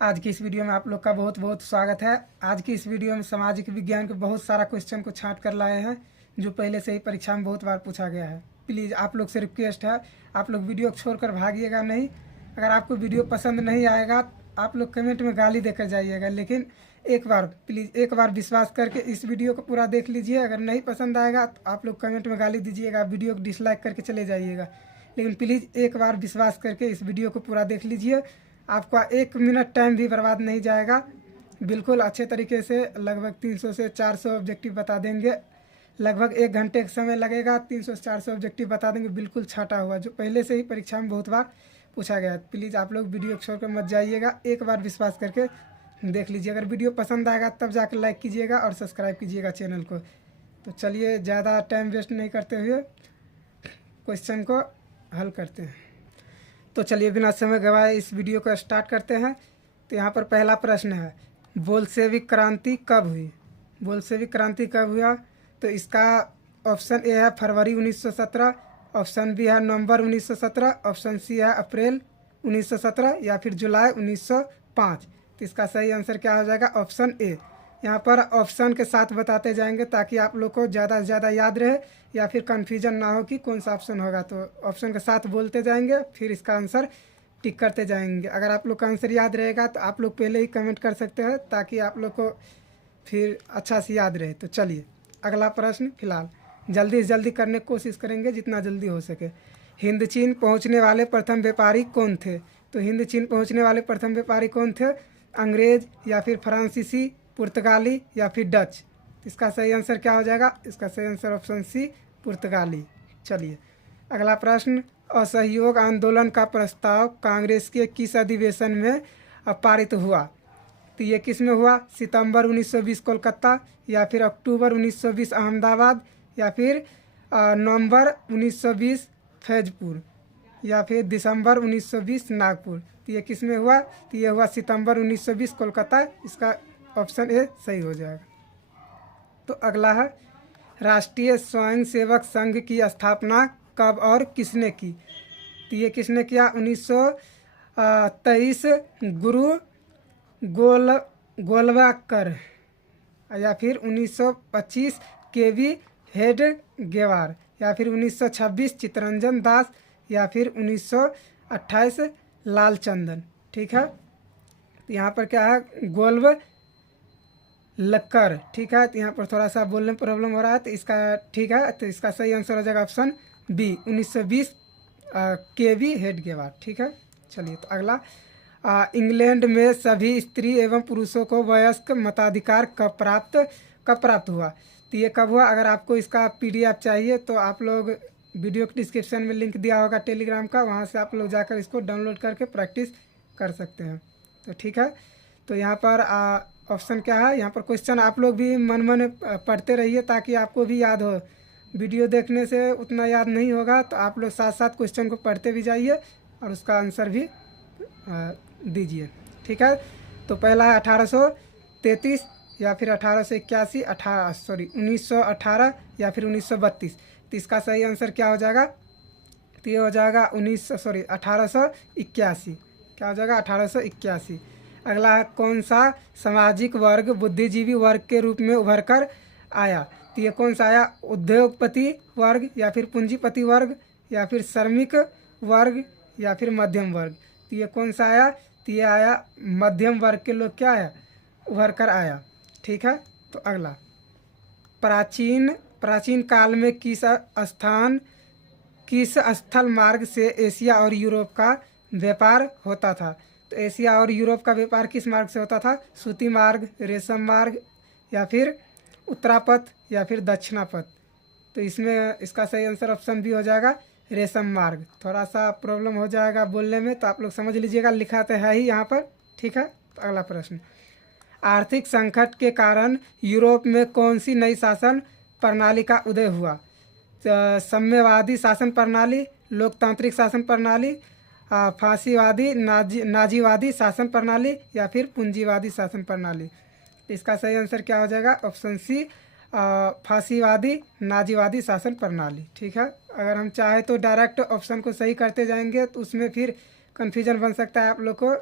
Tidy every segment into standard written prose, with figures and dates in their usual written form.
आज की इस वीडियो में आप लोग का बहुत बहुत स्वागत है। आज की इस वीडियो में सामाजिक विज्ञान के बहुत सारा क्वेश्चन को छांट कर लाए हैं जो पहले से ही परीक्षा में बहुत बार पूछा गया है। प्लीज़ आप लोग से रिक्वेस्ट है, आप लोग वीडियो छोड़कर भागिएगा नहीं। अगर आपको वीडियो पसंद नहीं आएगा आप लोग कमेंट में गाली देकर जाइएगा, लेकिन एक बार प्लीज़ एक बार विश्वास करके इस वीडियो को पूरा देख लीजिए। अगर नहीं पसंद आएगा तो आप लोग कमेंट में गाली दीजिएगा, वीडियो को डिसलाइक करके चले जाइएगा। लेकिन प्लीज़ एक बार विश्वास करके इस वीडियो को पूरा देख लीजिए। आपका 1 मिनट टाइम भी बर्बाद नहीं जाएगा। बिल्कुल अच्छे तरीके से लगभग 300 से 400 ऑब्जेक्टिव बता देंगे। लगभग 1 घंटे का समय लगेगा, 300 से 400 ऑब्जेक्टिव बता देंगे, बिल्कुल छाटा हुआ जो पहले से ही परीक्षा में बहुत बार पूछा गया है। प्लीज़ आप लोग वीडियो छोड़कर मत जाइएगा, एक बार विश्वास करके देख लीजिए। अगर वीडियो पसंद आएगा तब जाकर लाइक कीजिएगा और सब्सक्राइब कीजिएगा चैनल को। तो चलिए ज़्यादा टाइम वेस्ट नहीं करते हुए क्वेश्चन को हल करते हैं। तो चलिए बिना समय गवाए इस वीडियो को स्टार्ट करते हैं। तो यहाँ पर पहला प्रश्न है, बोल्शेविक क्रांति कब हुई? बोल्शेविक क्रांति कब हुआ? तो इसका ऑप्शन ए है फरवरी 1917, ऑप्शन बी है नवंबर 1917, ऑप्शन सी है अप्रैल 1917 या फिर जुलाई 1905। तो इसका सही आंसर क्या हो जाएगा? Option A. यहाँ पर ऑप्शन के साथ बताते जाएंगे ताकि आप लोग को ज़्यादा से ज़्यादा याद रहे या फिर कन्फ्यूजन ना हो कि कौन सा ऑप्शन होगा। तो ऑप्शन के साथ बोलते जाएंगे, फिर इसका आंसर टिक करते जाएंगे। अगर आप लोग का आंसर याद रहेगा तो आप लोग पहले ही कमेंट कर सकते हैं ताकि आप लोग को फिर अच्छा से याद रहे। तो चलिए अगला प्रश्न फिलहाल जल्दी से जल्दी करने की कोशिश करेंगे जितना जल्दी हो सके। हिंद चीन पहुँचने वाले प्रथम व्यापारी कौन थे? तो हिंद चीन पहुँचने वाले प्रथम व्यापारी कौन थे? अंग्रेज या फिर फ्रांसीसी, पुर्तगाली या फिर डच? इसका सही आंसर क्या हो जाएगा? इसका सही आंसर ऑप्शन सी पुर्तगाली। चलिए अगला प्रश्न, असहयोग आंदोलन का प्रस्ताव कांग्रेस के किस अधिवेशन में पारित हुआ? तो ये किस में हुआ? सितंबर 1920 कोलकाता, या फिर अक्टूबर 1920 अहमदाबाद, या फिर नवंबर 1920 फैजपुर, या फिर दिसंबर 1920 नागपुर? तो ये किस में हुआ? तो ये हुआ सितंबर 1920 कोलकाता। इसका ऑप्शन ए सही हो जाएगा। तो अगला है, राष्ट्रीय स्वयंसेवक संघ की स्थापना कब और किसने की? तो ये किसने किया? 1923 गुरु गोलवाकर, या फिर 1925 केवी हेडगेवार, या फिर 1926 चित्तरंजन दास, या फिर 1928 लालचंदन। ठीक है, तो यहाँ पर क्या है? गोलवलकर। ठीक है, तो यहाँ पर थोड़ा सा बोलने में प्रॉब्लम हो रहा है, तो इसका ठीक है, तो इसका सही आंसर हो जाएगा ऑप्शन बी 1920 केवी हेडगेवार। ठीक है, चलिए तो अगला, इंग्लैंड में सभी स्त्री एवं पुरुषों को वयस्क मताधिकार कब प्राप्त हुआ? तो ये कब हुआ? अगर आपको इसका PDF चाहिए तो आप लोग वीडियो के डिस्क्रिप्शन में लिंक दिया होगा टेलीग्राम का, वहाँ से आप लोग जाकर इसको डाउनलोड करके प्रैक्टिस कर सकते हैं। तो ठीक है, तो यहाँ पर ऑप्शन क्या है? यहाँ पर क्वेश्चन आप लोग भी मन मन पढ़ते रहिए ताकि आपको भी याद हो। वीडियो देखने से उतना याद नहीं होगा, तो आप लोग साथ साथ क्वेश्चन को पढ़ते भी जाइए और उसका आंसर भी दीजिए। ठीक है, तो पहला है 1833 या फिर 1881, 1918 या फिर 1932। तो इसका सही आंसर क्या हो जाएगा? तो ये हो जाएगा 1881। क्या हो जाएगा? 1881। अगला है, कौन सा सामाजिक वर्ग बुद्धिजीवी वर्ग के रूप में उभर कर आया? तो ये कौन सा आया? उद्योगपति वर्ग, या फिर पूंजीपति वर्ग, या फिर श्रमिक वर्ग, या फिर मध्यम वर्ग? तो ये कौन सा आया? तो ये आया मध्यम वर्ग के लोग क्या आया? उभर कर आया। ठीक है, तो अगला, प्राचीन काल में किस स्थल मार्ग से एशिया और यूरोप का व्यापार होता था? तो एशिया और यूरोप का व्यापार किस मार्ग से होता था? सूती मार्ग, रेशम मार्ग, या फिर उत्तरापथ, या फिर दक्षिणापथ? तो इसमें इसका सही आंसर ऑप्शन बी हो जाएगा रेशम मार्ग। थोड़ा सा प्रॉब्लम हो जाएगा बोलने में, तो आप लोग समझ लीजिएगा, लिखा तो है ही यहाँ पर। ठीक है, तो अगला प्रश्न, आर्थिक संकट के कारण यूरोप में कौन सी नई शासन प्रणाली का उदय हुआ? साम्यवादी शासन प्रणाली, लोकतांत्रिक शासन प्रणाली, फांसीवादी नाजीवादी शासन प्रणाली, या फिर पूंजीवादी शासन प्रणाली? इसका सही आंसर क्या हो जाएगा? ऑप्शन सी फांसीवादी नाजीवादी शासन प्रणाली। ठीक है, अगर हम चाहे तो डायरेक्ट ऑप्शन को सही करते जाएंगे तो उसमें फिर कन्फ्यूजन बन सकता है आप लोग को।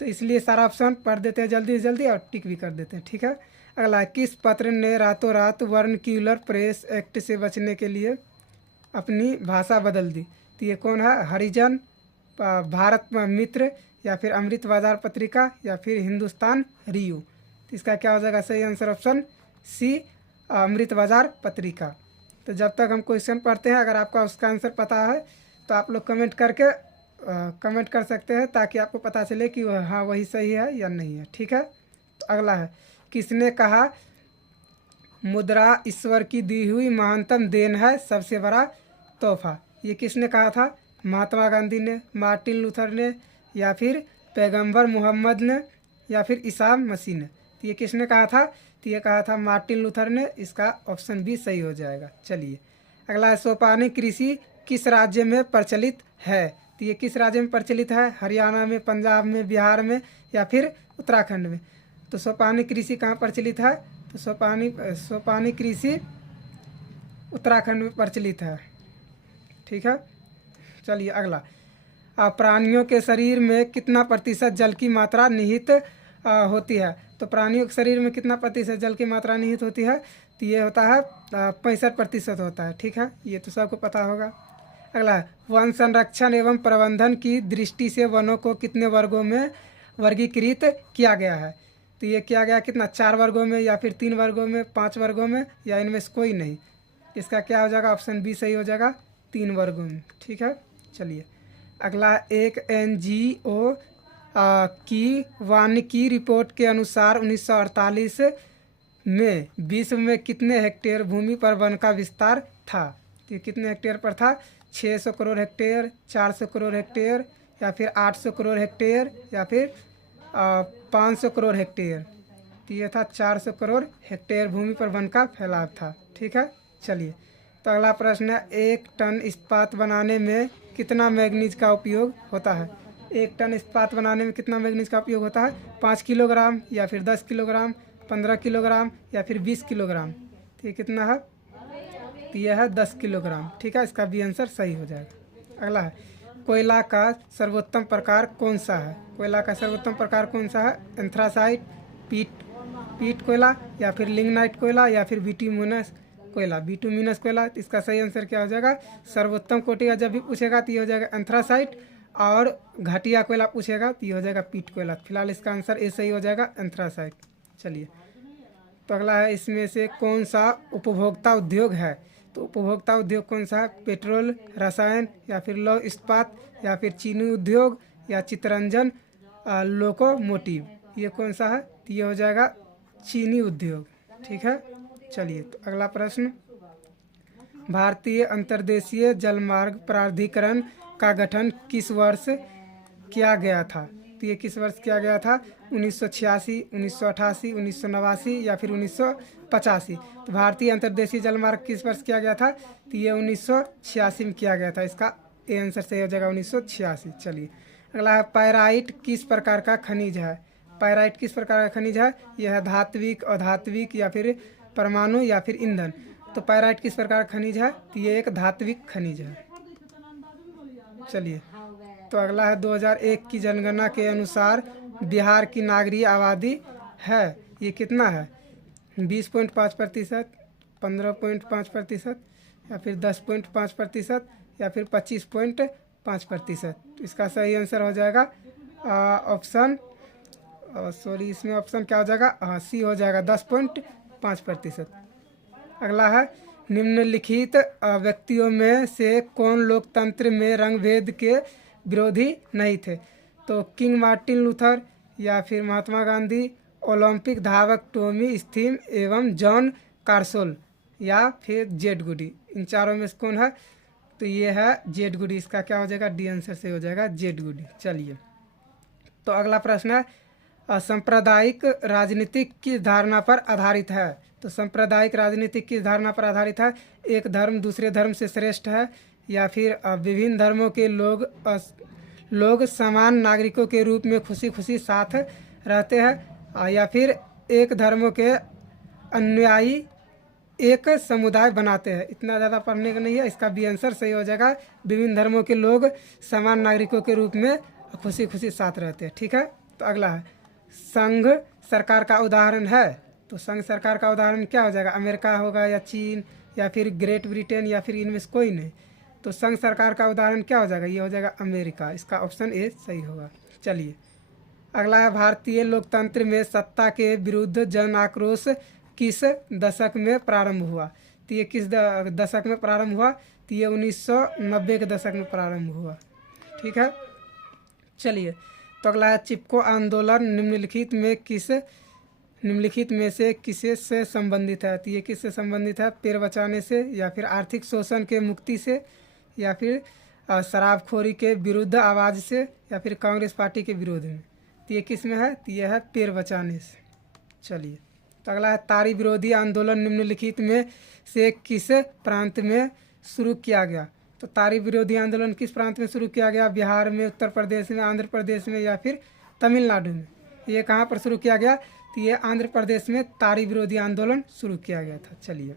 तो इसलिए सारा ऑप्शन पढ़ देते हैं जल्दी से जल्दी और टिक भी कर देते हैं। ठीक है, अगला, किस पत्र ने रातों रात वर्नक्यूलर प्रेस एक्ट से बचने के लिए अपनी भाषा बदल दी? तो ये कौन है? हरिजन, भारत मित्र, या फिर अमृत बाजार पत्रिका, या फिर हिंदुस्तान रिव्यू। तो इसका क्या हो जाएगा सही आंसर? ऑप्शन सी, अमृत बाजार पत्रिका। तो जब तक हम क्वेश्चन पढ़ते हैं, अगर आपका उसका आंसर पता है तो आप लोग कमेंट करके कमेंट कर सकते हैं, ताकि आपको पता चले कि हाँ वही सही है या नहीं है। ठीक है, तो अगला है, किसने कहा मुद्रा ईश्वर की दी हुई महानतम देन है, सबसे बड़ा तोहफा? ये किसने कहा था? महात्मा गांधी ने, मार्टिन लूथर ने, या फिर पैगंबर मोहम्मद ने, या फिर ईसा मसीह ने? तो ये किसने कहा था? तो ये कहा था मार्टिन लूथर ने। इसका ऑप्शन बी सही हो जाएगा। चलिए, अगला है, सोपानी कृषि किस राज्य में प्रचलित है? तो ये किस राज्य में प्रचलित है? हरियाणा में, पंजाब में, बिहार में, या फिर उत्तराखंड में? तो सोपानी कृषि कहाँ प्रचलित है? तो सोपानी कृषि उत्तराखंड में प्रचलित है। ठीक है, चलिए अगला, प्राणियों के शरीर में कितना प्रतिशत जल की मात्रा निहित होती है? तो प्राणियों के शरीर में कितना प्रतिशत जल की मात्रा निहित होती है? तो ये होता है 65% होता है। ठीक है, ये तो सबको पता होगा। अगला है, वन संरक्षण एवं प्रबंधन की दृष्टि से वनों को कितने वर्गों में वर्गीकृत किया गया है? तो ये किया गया कितना? 4 वर्गों में, या फिर 3 वर्गों में, 5 वर्गों में, या इनमें से कोई नहीं? इसका क्या हो जाएगा? ऑप्शन बी सही हो जाएगा, 3 वर्गों में। ठीक है, चलिए अगला, एक NGO की वानिकी रिपोर्ट के अनुसार 1948 में विश्व में कितने हेक्टेयर भूमि पर वन का विस्तार था? तो ये कितने हेक्टेयर पर था? 600 करोड़ हेक्टेयर, 400 करोड़ हेक्टेयर, या फिर 800 करोड़ हेक्टेयर, या फिर 500 करोड़ हेक्टेयर? तो ये था 400 करोड़ हेक्टेयर भूमि पर वन का फैलाव था। ठीक है, चलिए, तो अगला प्रश्न है, 1 टन इस्पात बनाने में कितना मैग्नीज का उपयोग होता है? 1 टन इस्पात बनाने में कितना मैग्नीज का उपयोग होता है? 5 किलोग्राम, या फिर 10 किलोग्राम, 15 किलोग्राम, या फिर 20 किलोग्राम? तो ये कितना है? तो यह है 10 किलोग्राम। ठीक है, इसका भी आंसर सही हो जाएगा। अगला है, कोयला का सर्वोत्तम प्रकार कौन सा है? कोयला का सर्वोत्तम प्रकार कौन सा है? एंथ्रासाइट, पीट कोयला, या फिर लिग्नाइट कोयला, या फिर बिटुमिनस कोयला? बिटुमिनस कोयला। इसका सही आंसर क्या हो जाएगा? सर्वोत्तम कोटि का जब भी पूछेगा तो ये हो जाएगा एंथ्रासाइट, और घटिया कोयला पूछेगा तो ये हो जाएगा पीट कोयला। फिलहाल इसका आंसर ए सही हो जाएगा, एंथ्रासाइट। चलिए, तो अगला है, इसमें से कौन सा उपभोक्ता उद्योग है? तो उपभोक्ता उद्योग कौन सा है? पेट्रोल, रसायन, या फिर लौह इस्पात, या फिर चीनी उद्योग, या चित्ररंजन लोकोमोटिव? ये कौन सा है? तो ये हो जाएगा चीनी उद्योग। ठीक है, चलिए, तो अगला प्रश्न, भारतीय अंतर्देशीय जलमार्ग प्राधिकरण का गठन किस वर्ष किया गया था? तो ये किस वर्ष किया गया था? 1986, 1988, 1989, या फिर 1985? तो भारतीय अंतर्देशीय जलमार्ग किस वर्ष किया गया था? तो ये 1986 में किया गया था। इसका ए आंसर सही हो जाएगा, 1986। चलिए, अगला है, पायराइट किस प्रकार का खनिज है? पायराइट किस प्रकार का खनिज है? यह है धात्विक, अधात्विक, या फिर परमाणु, या फिर ईंधन? तो पायराइट किस प्रकार का खनिज है? तो ये एक धात्विक खनिज है। चलिए, तो अगला है, 2001 की जनगणना के अनुसार बिहार की नागरिक आबादी है, ये कितना है? 20.5%, 15.5%, या फिर 10.5%, या फिर 25.5%? इसका सही आंसर हो जाएगा ऑप्शन इसमें ऑप्शन क्या हो जाएगा? सी हो जाएगा, 10.5%। अगला है, निम्नलिखित व्यक्तियों में से कौन लोकतंत्र में रंग भेद के विरोधी नहीं थे? तो किंग मार्टिन लूथर, या फिर महात्मा गांधी, ओलंपिक धावक टॉमी स्टीम, एवं जॉन कार्सोल, या फिर जेड गुडी? इन चारों में से कौन है? तो ये है जेड गुडी। इसका क्या हो जाएगा? डी आंसर से हो जाएगा जेड गुडी। चलिए, तो अगला प्रश्न है, सांप्रदायिक राजनीति किस धारणा पर आधारित है? तो सांप्रदायिक राजनीति किस धारणा पर आधारित है? एक धर्म दूसरे धर्म से श्रेष्ठ है, या फिर विभिन्न धर्मों के लोग समान नागरिकों के रूप में खुशी खुशी साथ रहते हैं, या फिर एक धर्मों के अनुयायी एक समुदाय बनाते हैं? इतना ज़्यादा पढ़ने का नहीं है, इसका भी आंसर सही हो जाएगा, विभिन्न धर्मों के लोग समान नागरिकों के रूप में खुशी खुशी साथ रहते हैं। ठीक है, तो अगला है संघ सरकार का उदाहरण है, तो संघ सरकार का उदाहरण क्या हो जाएगा, अमेरिका होगा या चीन या फिर ग्रेट ब्रिटेन या फिर इनमें से कोई नहीं। तो संघ सरकार का उदाहरण क्या हो जाएगा, ये हो जाएगा अमेरिका। इसका ऑप्शन ए सही होगा। चलिए अगला है भारतीय लोकतंत्र में सत्ता के विरुद्ध जन आक्रोश किस दशक में प्रारंभ हुआ। तो ये किस दशक में प्रारंभ हुआ, तो ये 1990 के दशक में प्रारंभ हुआ। ठीक है। चलिए तो अगला है चिपको आंदोलन निम्नलिखित में से किसे से संबंधित है। तो ये किससे संबंधित है, पेड़ बचाने से या फिर आर्थिक शोषण के मुक्ति से या फिर शराबखोरी के विरुद्ध आवाज़ से या फिर कांग्रेस पार्टी के विरोध में। तो ये किस में है, तो ये है पेड़ बचाने से। चलिए तो अगला है तारी विरोधी आंदोलन निम्नलिखित में से किस प्रांत में शुरू किया गया। तो तारी विरोधी आंदोलन किस प्रांत में शुरू किया गया, बिहार में, उत्तर प्रदेश में, आंध्र प्रदेश में या फिर तमिलनाडु में। ये कहाँ पर शुरू किया गया, तो ये आंध्र प्रदेश में तारी विरोधी आंदोलन शुरू किया गया था। चलिए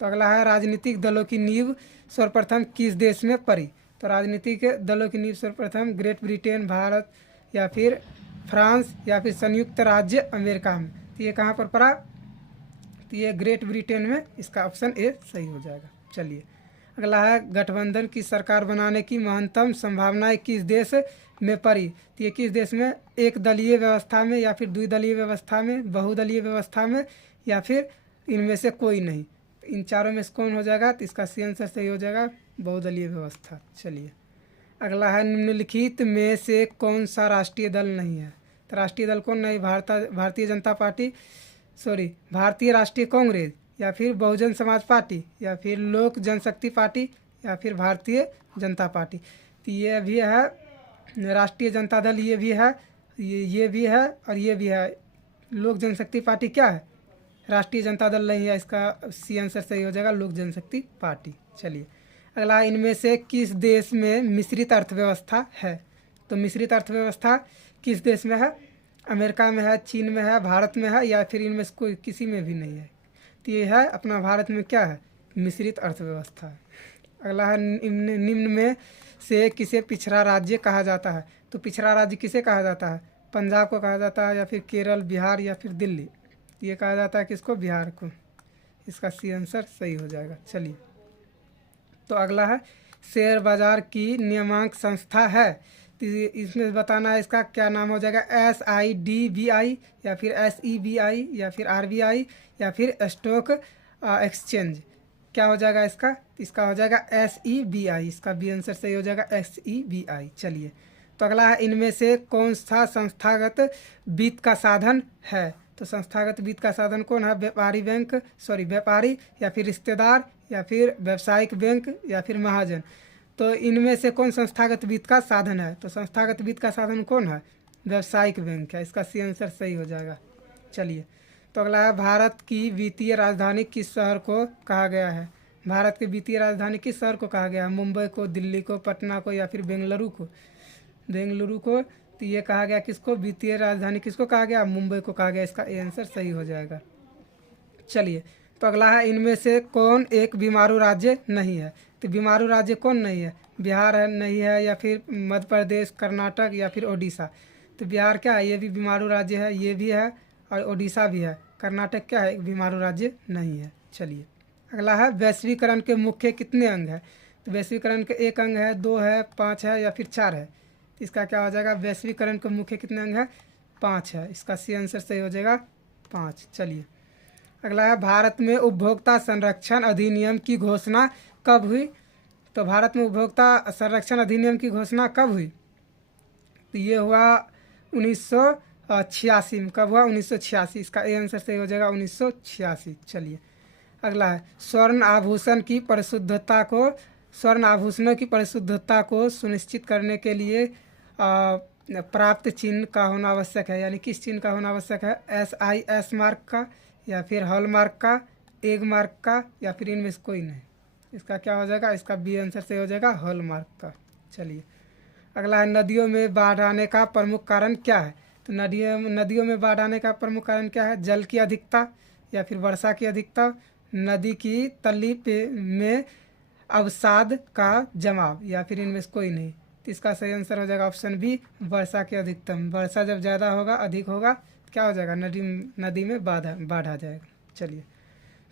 तो अगला है राजनीतिक दलों की नींव सर्वप्रथम किस देश में पड़ी। तो राजनीतिक दलों की नींव सर्वप्रथम ग्रेट ब्रिटेन, भारत या फिर फ्रांस या फिर संयुक्त राज्य अमेरिका में। तो ये कहाँ पर पड़ा, तो ये ग्रेट ब्रिटेन में। इसका ऑप्शन ए सही हो जाएगा। चलिए अगला है गठबंधन की सरकार बनाने की महत्तम संभावनाएं किस देश में पड़ी। तो ये किस देश में, एक दलीय व्यवस्था में या फिर द्विदलीय व्यवस्था में, बहुदलीय व्यवस्था में या फिर इनमें से कोई नहीं। इन चारों में से कौन हो जाएगा, तो इसका सी आंसर सही हो जाएगा बहुदलीय व्यवस्था। चलिए अगला है निम्नलिखित में से कौन सा राष्ट्रीय दल नहीं है। तो राष्ट्रीय दल कौन नहीं, भारतीय जनता पार्टी, भारतीय राष्ट्रीय कांग्रेस या फिर बहुजन समाज पार्टी या फिर लोक जनशक्ति पार्टी या फिर भारतीय जनता पार्टी। तो ये भी है राष्ट्रीय जनता दल, ये भी है, ये भी है और ये भी है। लोक जनशक्ति पार्टी क्या है, राष्ट्रीय जनता दल नहीं है। इसका सी आंसर सही हो जाएगा लोक जनशक्ति पार्टी। चलिए अगला इनमें से किस देश में मिश्रित अर्थव्यवस्था है। तो मिश्रित अर्थव्यवस्था किस देश में है, अमेरिका में है, चीन में है, भारत में है या फिर इनमें से कोई किसी में भी नहीं है। तो ये है अपना भारत में क्या है, मिश्रित अर्थव्यवस्था। अगला है निम्न में से किसे पिछड़ा राज्य कहा जाता है। तो पिछड़ा राज्य किसे कहा जाता है, पंजाब को कहा जाता है या फिर केरल, बिहार या फिर दिल्ली। ये कहा जाता है किसको, बिहार को। इसका सी आंसर सही हो जाएगा। चलिए तो अगला है शेयर बाजार की नियामक संस्था है। तो इसमें बताना है इसका क्या नाम हो जाएगा, SIDBI या फिर SEBI या फिर RBI या फिर स्टॉक एक्सचेंज। क्या हो जाएगा इसका, इसका हो जाएगा SEBI। इसका बी आंसर सही हो जाएगा SEBI। चलिए तो अगला है इनमें से कौन सा संस्थागत वित्त का साधन है। तो संस्थागत वित्त का साधन कौन है, व्यापारी या फिर रिश्तेदार या फिर व्यावसायिक बैंक या फिर महाजन। तो इनमें से कौन संस्थागत वित्त का साधन है। तो संस्थागत वित्त का साधन कौन है, व्यावसायिक बैंक है। इसका सी आंसर सही हो जाएगा। चलिए तो अगला है भारत की वित्तीय राजधानी किस शहर को कहा गया है। भारत की वित्तीय राजधानी किस शहर को कहा गया है, मुंबई को, दिल्ली को, पटना को या फिर बेंगलुरु को। तो ये कहा गया किसको, वित्तीय राजधानी किसको कहा गया, मुंबई को कहा गया। इसका आंसर सही हो जाएगा। चलिए तो अगला है इनमें से कौन एक बीमारू राज्य नहीं है। तो बीमारू राज्य कौन नहीं है, बिहार है नहीं है या फिर मध्य प्रदेश, कर्नाटक या फिर ओडिशा। तो बिहार क्या है, ये भी बीमारू राज्य है, ये भी है और ओडिशा भी है। कर्नाटक क्या है, एक बीमारू राज्य नहीं है। चलिए अगला है वैश्वीकरण के मुख्य कितने अंग है। तो वैश्वीकरण के एक अंग है, 2 है, 5 है या फिर 4 है। तो इसका क्या हो जाएगा, वैश्वीकरण के मुख्य कितने अंग है, 5 है। इसका सी आंसर सही हो जाएगा 5। चलिए अगला है भारत में उपभोक्ता संरक्षण अधिनियम की घोषणा कब हुई। तो भारत में उपभोक्ता संरक्षण अधिनियम की घोषणा कब हुई, तो ये हुआ 1986 में। कब हुआ, 1986। इसका ए आंसर सही हो जाएगा 1986। चलिए अगला है स्वर्ण आभूषणों की परिशुद्धता को सुनिश्चित करने के लिए प्राप्त चिन्ह का होना आवश्यक है। यानी किस चिन्ह का होना आवश्यक है, SIS मार्क का या फिर हॉल मार्क का, एग मार्क का या फिर इनमें से कोई नहीं। इसका क्या हो जाएगा, इसका बी आंसर से हो जाएगा हॉल मार्क का। चलिए अगला है नदियों में बाढ़ आने का प्रमुख कारण क्या है। तो नदियों में बाढ़ आने का प्रमुख कारण क्या है, जल की अधिकता या फिर वर्षा की अधिकता, नदी की तली पे में अवसाद का जमाव या फिर इनमें से कोई नहीं। तो इसका सही आंसर हो जाएगा ऑप्शन बी, वर्षा के अधिकतम। वर्षा जब ज़्यादा होगा, अधिक होगा, क्या हो जाएगा, नदी में बाढ़ आ जाएगा। चलिए,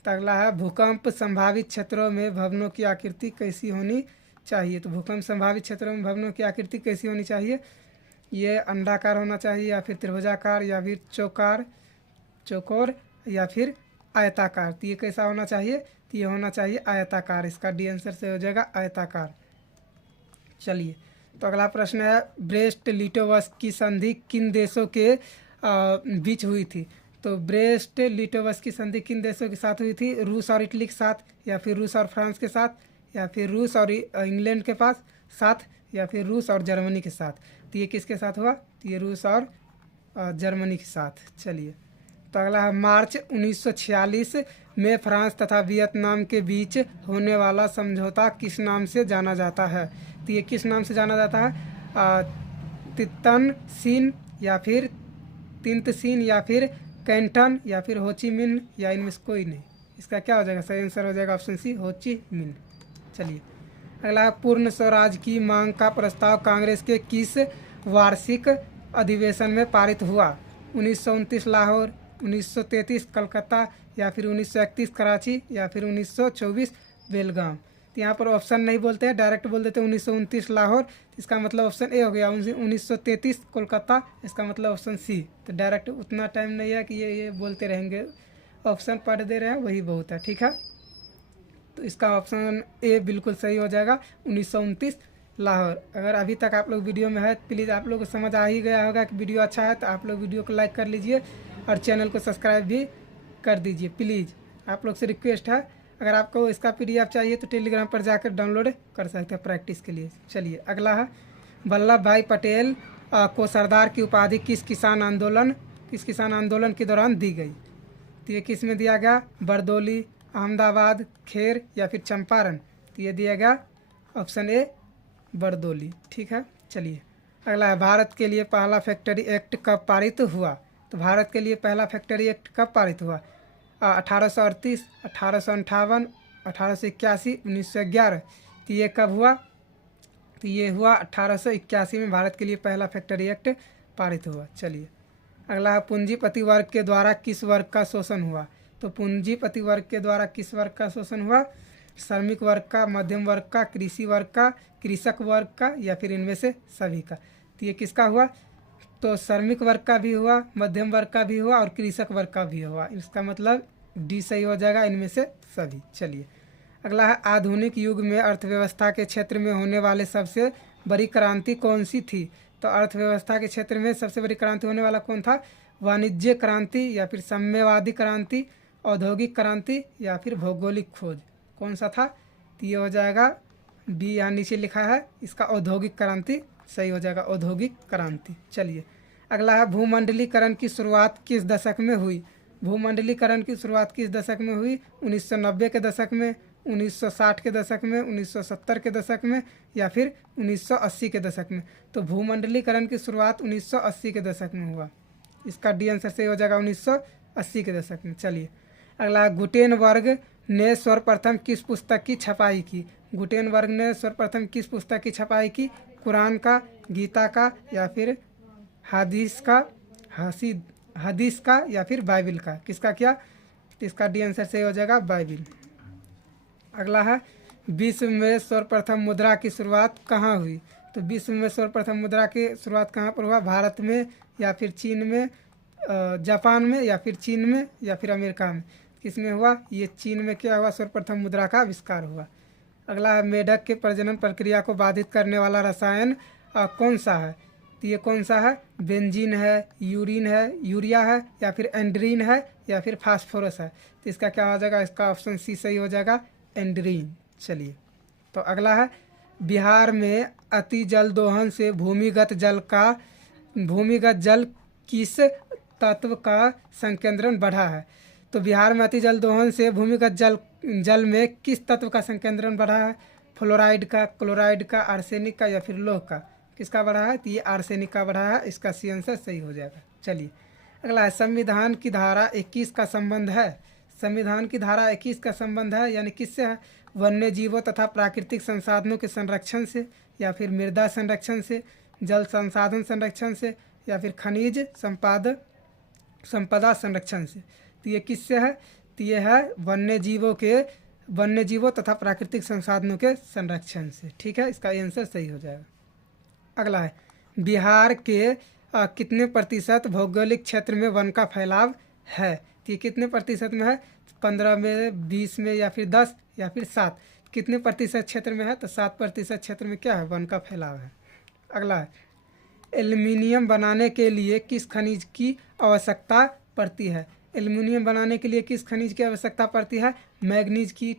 तो अगला है भूकंप संभावित क्षेत्रों में भवनों की आकृति कैसी होनी चाहिए। तो भूकंप संभावित क्षेत्रों में भवनों की आकृति कैसी होनी चाहिए, ये अंडाकार होना चाहिए, या फिर त्रिभुजाकार, या फिर चौकोर, या फिर आयताकार। तो ये कैसा होना चाहिए, तो ये होना चाहिए आयताकार। इसका डी आंसर से हो जाएगा आयताकार। चलिए, तो अगला प्रश्न है ब्रेस्ट लिटोवस्क की संधि किन देशों के बीच हुई थी। तो ब्रेस्ट लिटोवस्क की संधि किन देशों के साथ हुई थी, रूस और इटली के साथ, या फिर रूस और फ्रांस के साथ, या फिर रूस और इंग्लैंड के साथ, या फिर रूस और जर्मनी के साथ। तो ये किसके साथ हुआ, तो ये रूस और जर्मनी के साथ। चलिए, तो अगला है मार्च 1946 में फ्रांस तथा वियतनाम के बीच होने वाला समझौता किस नाम से जाना जाता है। तो ये किस नाम से जाना जाता है, तितन सीन, या फिर तिंत सीन, या फिर कैंटन, या फिर होची मिन, या इनमें से कोई नहीं। इसका क्या हो जाएगा, सही आंसर हो जाएगा ऑप्शन सी, होची मिन। चलिए, अगला पूर्ण स्वराज की मांग का प्रस्ताव कांग्रेस के किस वार्षिक अधिवेशन में पारित हुआ। 1929 लाहौर, 1933 कलकत्ता, या फिर 1931 कराची, या फिर 1924 बेलगाम। तो यहाँ पर ऑप्शन नहीं बोलते हैं, डायरेक्ट बोल देते हैं 1929 लाहौर। इसका मतलब ऑप्शन ए हो गया। 1933 कोलकाता, इसका मतलब ऑप्शन सी। तो डायरेक्ट उतना टाइम नहीं है कि ये बोलते रहेंगे, ऑप्शन पढ़ दे रहे हैं वही बहुत है। ठीक है, तो इसका ऑप्शन ए बिल्कुल सही हो जाएगा, 1929 लाहौर। अगर अभी तक आप लोग वीडियो में है, प्लीज़ आप लोग को समझ आ ही गया होगा कि वीडियो अच्छा है, तो आप लोग वीडियो को लाइक कर लीजिए और चैनल को सब्सक्राइब भी कर दीजिए। प्लीज़ आप लोग से रिक्वेस्ट है, अगर आपको इसका PDF चाहिए तो टेलीग्राम पर जाकर डाउनलोड कर सकते हैं प्रैक्टिस के लिए। चलिए, अगला है वल्लभ भाई पटेल को सरदार की उपाधि किस किसान आंदोलन के दौरान दी गई। तो ये किस में दिया गया, बरदौली, अहमदाबाद, खेर, या फिर चंपारण। तो ये दिया गया ऑप्शन ए, बरदौली। ठीक है, चलिए, अगला है भारत के लिए पहला फैक्ट्री एक्ट कब पारित हुआ। तो भारत के लिए पहला फैक्ट्री एक्ट कब पारित हुआ, 1838, 1858, 1881, 1911। तो ये कब हुआ, तो ये हुआ 1881 में भारत के लिए पहला फैक्ट्री एक्ट पारित हुआ। चलिए, अगला है पूंजीपति वर्ग के द्वारा किस वर्ग का शोषण हुआ। तो पूंजीपति वर्ग के द्वारा किस वर्ग का शोषण हुआ, श्रमिक वर्ग का, मध्यम वर्ग का, कृषि वर्ग का, कृषक वर्ग का, या फिर इनमें से सभी का। तो ये किसका हुआ, तो श्रमिक वर्ग का भी हुआ, मध्यम वर्ग का भी हुआ, और कृषक वर्ग का भी हुआ। इसका मतलब डी सही हो जाएगा, इनमें से सभी। चलिए, अगला है आधुनिक युग में अर्थव्यवस्था के क्षेत्र में होने वाले सबसे बड़ी क्रांति कौन सी थी। तो अर्थव्यवस्था के क्षेत्र में सबसे बड़ी क्रांति होने वाला कौन था, वाणिज्य क्रांति, या फिर साम्यवादी क्रांति, औद्योगिक क्रांति, या फिर भौगोलिक खोज। कौन सा था, तो ये हो जाएगा बी, यहाँ नीचे लिखा है, इसका औद्योगिक क्रांति सही हो जाएगा, औद्योगिक क्रांति। चलिए, अगला है भूमंडलीकरण की शुरुआत किस दशक में हुई। भूमंडलीकरण की शुरुआत किस दशक में हुई, 1990 के दशक में, 1960 के दशक में, 1970 के दशक में, या फिर 1980 के दशक में। तो भूमंडलीकरण की शुरुआत 1980 के दशक में हुआ। इसका डी आंसर सही हो जाएगा 1980 के दशक में। चलिए, अगला गुटेनबर्ग ने सर्वप्रथम किस पुस्तक की छपाई की। गुटेनबर्ग ने सर्वप्रथम किस पुस्तक की छपाई की, कुरान का, गीता का, या फिर हदीस का, या फिर बाइबिल का। किसका किया, इसका डी आंसर सही हो जाएगा बाइबिल। अगला है विश्व में सर्वप्रथम मुद्रा की शुरुआत कहाँ हुई। तो विश्व में सर्वप्रथम मुद्रा की शुरुआत कहाँ पर हुआ, भारत में, या फिर चीन में, जापान में, या फिर चीन में, या फिर अमेरिका में। किस में हुआ, ये चीन में क्या हुआ, सर्वप्रथम मुद्रा का आविष्कार हुआ। अगला है मेढक के प्रजनन प्रक्रिया को बाधित करने वाला रसायन कौन सा है। तो ये कौन सा है, बेंजीन है, यूरिन है, यूरिया है, या फिर एंड्रीन है, या फिर फास्फोरस है। तो इसका क्या हो जाएगा, इसका ऑप्शन सी सही हो जाएगा, एंड्रीन। चलिए, तो अगला है बिहार में अति जल दोहन से भूमिगत जल किस तत्व का संकेंद्रण बढ़ा है। तो बिहार में अति जल दोहन से भूमिगत जल में किस तत्व का संकेंद्रण बढ़ा है, फ्लोराइड का, क्लोराइड का, आर्सेनिक का, या फिर लौह का। किसका बढ़ा है, तो ये आर्सेनिक का बढ़ा है। इसका सी आंसर सही हो जाएगा। चलिए, अगला है संविधान की धारा 21 का संबंध है। संविधान की धारा 21 का संबंध है यानी किससे है, वन्य जीवों तथा प्राकृतिक संसाधनों के संरक्षण से, या फिर मृदा संरक्षण से, जल संसाधन संरक्षण से, या फिर खनिज संपदा संरक्षण से। तो ये किससे है? तो ये है वन्य जीवों तथा प्राकृतिक संसाधनों के संरक्षण से। ठीक है, इसका आंसर सही हो जाएगा। अगला है, बिहार के कितने प्रतिशत भौगोलिक क्षेत्र में वन का फैलाव है? तो ये कितने प्रतिशत में है? 15 में, 20 में, या फिर 10 या फिर 7? कितने प्रतिशत क्षेत्र में है? तो 7% क्षेत्र में क्या है? वन का फैलाव है। अगला है, एल्युमिनियम बनाने के लिए किस खनिज की आवश्यकता पड़ती है? एल्युमिनियम बनाने के लिए किस खनिज की आवश्यकता पड़ती है? मैग्नीज की,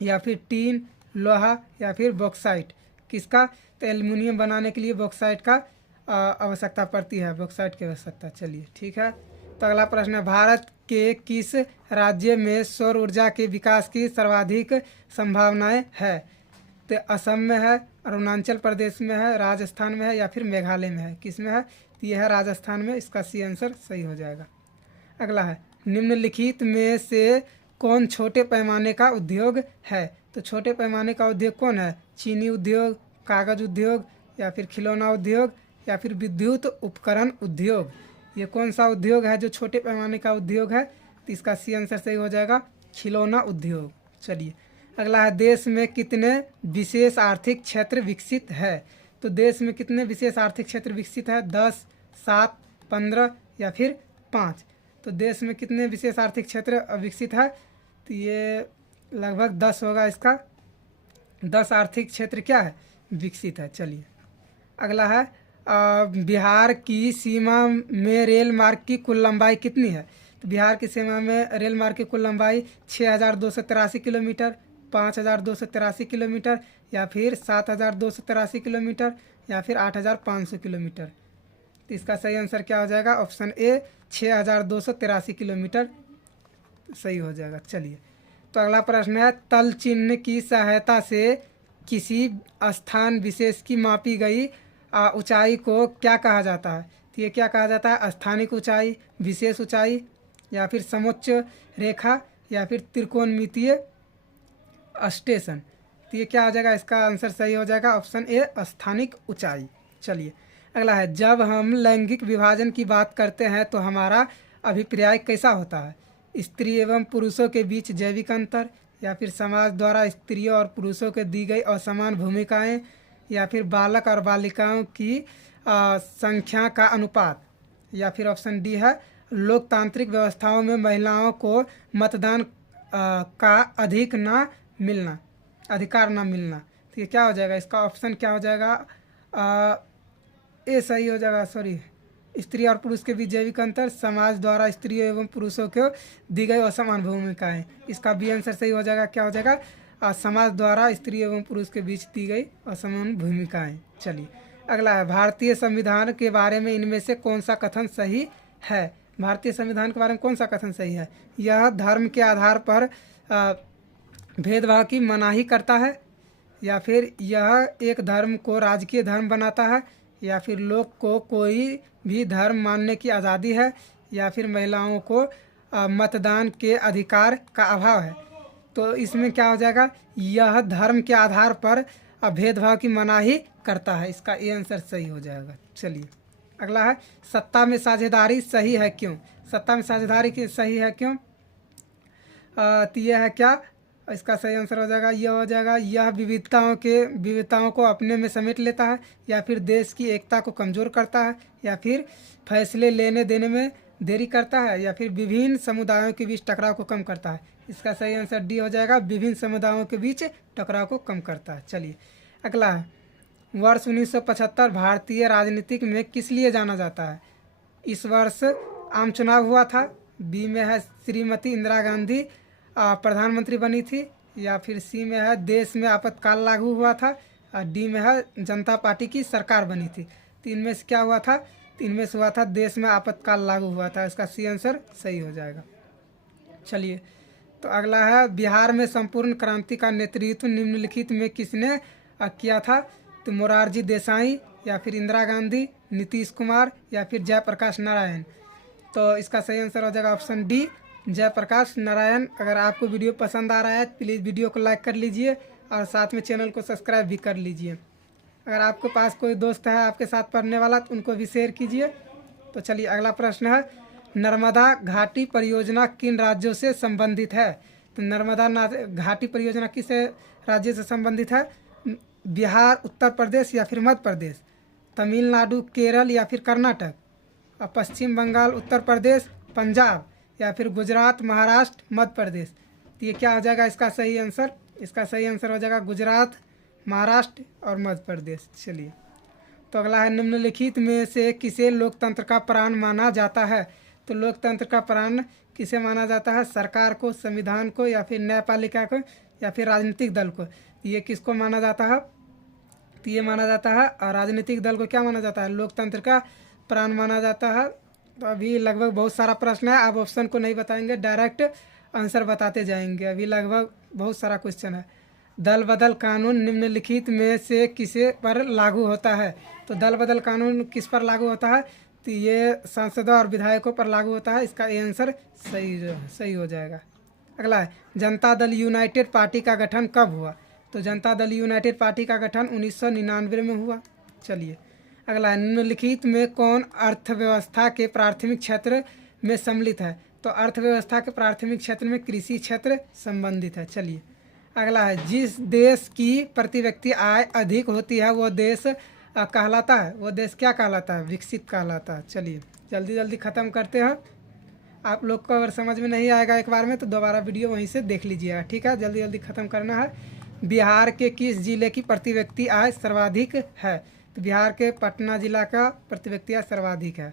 या फिर टीन, लोहा, या फिर बॉक्साइट? किसका? तो एल्युमिनियम बनाने के लिए बॉक्साइट का आवश्यकता पड़ती है, बॉक्साइट की आवश्यकता। चलिए ठीक है। तो अगला प्रश्न है, भारत के किस राज्य में सौर ऊर्जा के विकास की सर्वाधिक संभावनाएं है? तो असम में है, अरुणाचल प्रदेश में है, राजस्थान में है, या फिर मेघालय में है? किस में है? तो यह है राजस्थान में। इसका सी आंसर सही हो जाएगा। अगला है, निम्नलिखित में से कौन छोटे पैमाने का उद्योग है? तो छोटे पैमाने का उद्योग कौन है? चीनी उद्योग, कागज उद्योग, या फिर खिलौना उद्योग, या फिर विद्युत उपकरण उद्योग? ये कौन सा उद्योग है जो छोटे पैमाने का उद्योग है? तो इसका सी आंसर सही हो जाएगा, खिलौना उद्योग। चलिए अगला है, देश में कितने विशेष आर्थिक क्षेत्र विकसित है? तो देश में कितने विशेष आर्थिक क्षेत्र विकसित है? 10, 7, 15 या फिर 5? तो देश में कितने विशेष आर्थिक क्षेत्र विकसित है? तो ये लगभग 10 होगा। इसका 10 आर्थिक क्षेत्र क्या है? विकसित है। चलिए अगला है, बिहार की सीमा में रेल मार्ग की कुल लंबाई कितनी है? तो बिहार की सीमा में रेल मार्ग की कुल लंबाई 6283 किलोमीटर, 5283 किलोमीटर, या फिर 7283 किलोमीटर, या फिर 8500 किलोमीटर? तो इसका सही आंसर क्या हो जाएगा? ऑप्शन ए, 6283 किलोमीटर सही हो जाएगा। चलिए तो अगला प्रश्न है, तल चिन्ह की सहायता से किसी स्थान विशेष की मापी गई ऊंचाई को क्या कहा जाता है? तो ये क्या कहा जाता है? स्थानिक ऊंचाई, विशेष ऊंचाई, या फिर समोच्च रेखा, या फिर त्रिकोणमितीय स्टेशन? तो ये क्या हो जाएगा? इसका आंसर सही हो जाएगा ऑप्शन ए, स्थानिक ऊंचाई। चलिए अगला है, जब हम लैंगिक विभाजन की बात करते हैं तो हमारा अभिप्राय कैसा होता है? स्त्री एवं पुरुषों के बीच जैविक अंतर, या फिर समाज द्वारा स्त्रियों और पुरुषों के दी गई असमान भूमिकाएं, या फिर बालक और बालिकाओं की संख्या का अनुपात, या फिर ऑप्शन डी है, लोकतांत्रिक व्यवस्थाओं में महिलाओं को मतदान का अधिकार ना मिलना? तो ये क्या हो जाएगा? इसका ऑप्शन क्या हो जाएगा? ए सही हो जाएगा। सॉरी, स्त्री और पुरुष के बीच जैविक अंतर, समाज द्वारा स्त्रियों एवं पुरुषों को दी गई असमान भूमिकाएं। इसका बी आंसर सही हो जाएगा। क्या हो जाएगा? समाज द्वारा स्त्री एवं पुरुष के बीच दी गई असमान भूमिकाएं। चलिए अगला है, भारतीय संविधान के बारे में इनमें से कौन सा कथन सही है? भारतीय संविधान के बारे में कौन सा कथन सही है? यह धर्म के आधार पर भेदभाव की मनाही करता है, या फिर यह एक धर्म को राजकीय धर्म बनाता है, या फिर लोग को कोई भी धर्म मानने की आज़ादी है, या फिर महिलाओं को मतदान के अधिकार का अभाव है? तो इसमें क्या हो जाएगा? यह धर्म के आधार पर भेदभाव की मनाही करता है। इसका ये आंसर सही हो जाएगा। चलिए अगला है, सत्ता में साझेदारी सही है क्यों? सत्ता में साझेदारी की सही है क्यों? तो यह है क्या? इसका सही आंसर हो जाएगा, यह हो जाएगा, यह विविधताओं को अपने में समेट लेता है, या फिर देश की एकता को कमज़ोर करता है, या फिर फैसले लेने देने में देरी करता है, या फिर विभिन्न समुदायों के बीच टकराव को कम करता है? इसका सही आंसर डी हो जाएगा, विभिन्न समुदायों के बीच टकराव को कम करता है। चलिए अगला है, वर्ष 1975 भारतीय राजनीतिक में किस लिए जाना जाता है? इस वर्ष आम चुनाव हुआ था। बी में है, श्रीमती इंदिरा गांधी प्रधानमंत्री बनी थी, या फिर सी में है, देश में आपातकाल लागू हुआ था, और डी में है, जनता पार्टी की सरकार बनी थी। तीन में से क्या हुआ था? तीन में से हुआ था देश में आपातकाल लागू हुआ था। इसका सी आंसर सही हो जाएगा। चलिए तो अगला है, बिहार में संपूर्ण क्रांति का नेतृत्व निम्नलिखित में किसने किया था? तो मोरारजी देसाई, या फिर इंदिरा गांधी, नीतीश कुमार, या फिर जयप्रकाश नारायण? तो इसका सही आंसर हो जाएगा ऑप्शन डी, जयप्रकाश नारायण। अगर आपको वीडियो पसंद आ रहा है प्लीज़ वीडियो को लाइक कर लीजिए, और साथ में चैनल को सब्सक्राइब भी कर लीजिए। अगर आपके पास कोई दोस्त है आपके साथ पढ़ने वाला तो उनको भी शेयर कीजिए। तो चलिए अगला प्रश्न है, नर्मदा घाटी परियोजना किन राज्यों से संबंधित है? तो नर्मदा घाटी परियोजना किस राज्य से संबंधित है? बिहार, उत्तर प्रदेश या फिर मध्य प्रदेश, तमिलनाडु, केरल या फिर कर्नाटक, और पश्चिम बंगाल, उत्तर प्रदेश, पंजाब या फिर गुजरात, महाराष्ट्र, मध्य प्रदेश। तो ये क्या हो जाएगा इसका सही आंसर? इसका सही आंसर हो जाएगा गुजरात, महाराष्ट्र और मध्य प्रदेश। चलिए तो अगला है, निम्नलिखित में से किसे लोकतंत्र का प्राण माना जाता है? तो लोकतंत्र का प्राण किसे माना जाता है? सरकार को, संविधान को या फिर न्यायपालिका को या फिर राजनीतिक दल को? ये किसको माना जाता है? तो ये माना जाता है और राजनीतिक दल को क्या माना जाता है? लोकतंत्र का प्राण माना जाता है। तो अभी लगभग बहुत सारा प्रश्न है, आप ऑप्शन को नहीं बताएंगे, डायरेक्ट आंसर बताते जाएंगे। अभी लगभग बहुत सारा क्वेश्चन है। दल बदल कानून निम्नलिखित में से किसे पर लागू होता है? तो दल बदल कानून किस पर लागू होता है? तो ये सांसदों और विधायकों पर लागू होता है। इसका ये आंसर सही हो जाएगा। अगला है, जनता दल यूनाइटेड पार्टी का गठन कब हुआ? तो जनता दल यूनाइटेड पार्टी का गठन 1999 में हुआ। चलिए अगला है, निम्नलिखित में कौन अर्थव्यवस्था के प्राथमिक क्षेत्र में सम्मिलित है? तो अर्थव्यवस्था के प्राथमिक क्षेत्र में कृषि क्षेत्र संबंधित है। चलिए अगला है, जिस देश की प्रति व्यक्ति आय अधिक होती है वो देश कहलाता है? वो देश क्या कहलाता है? विकसित कहलाता है। चलिए जल्दी जल्दी ख़त्म करते हैं। आप लोग को अगर समझ में नहीं आएगा एक बार में तो दोबारा वीडियो वहीं से देख लीजिएगा, ठीक है? जल्दी जल्दी ख़त्म करना है। बिहार के किस जिले की प्रति व्यक्ति आय सर्वाधिक है? तो बिहार के पटना जिला का प्रति व्यक्ति आय सर्वाधिक है।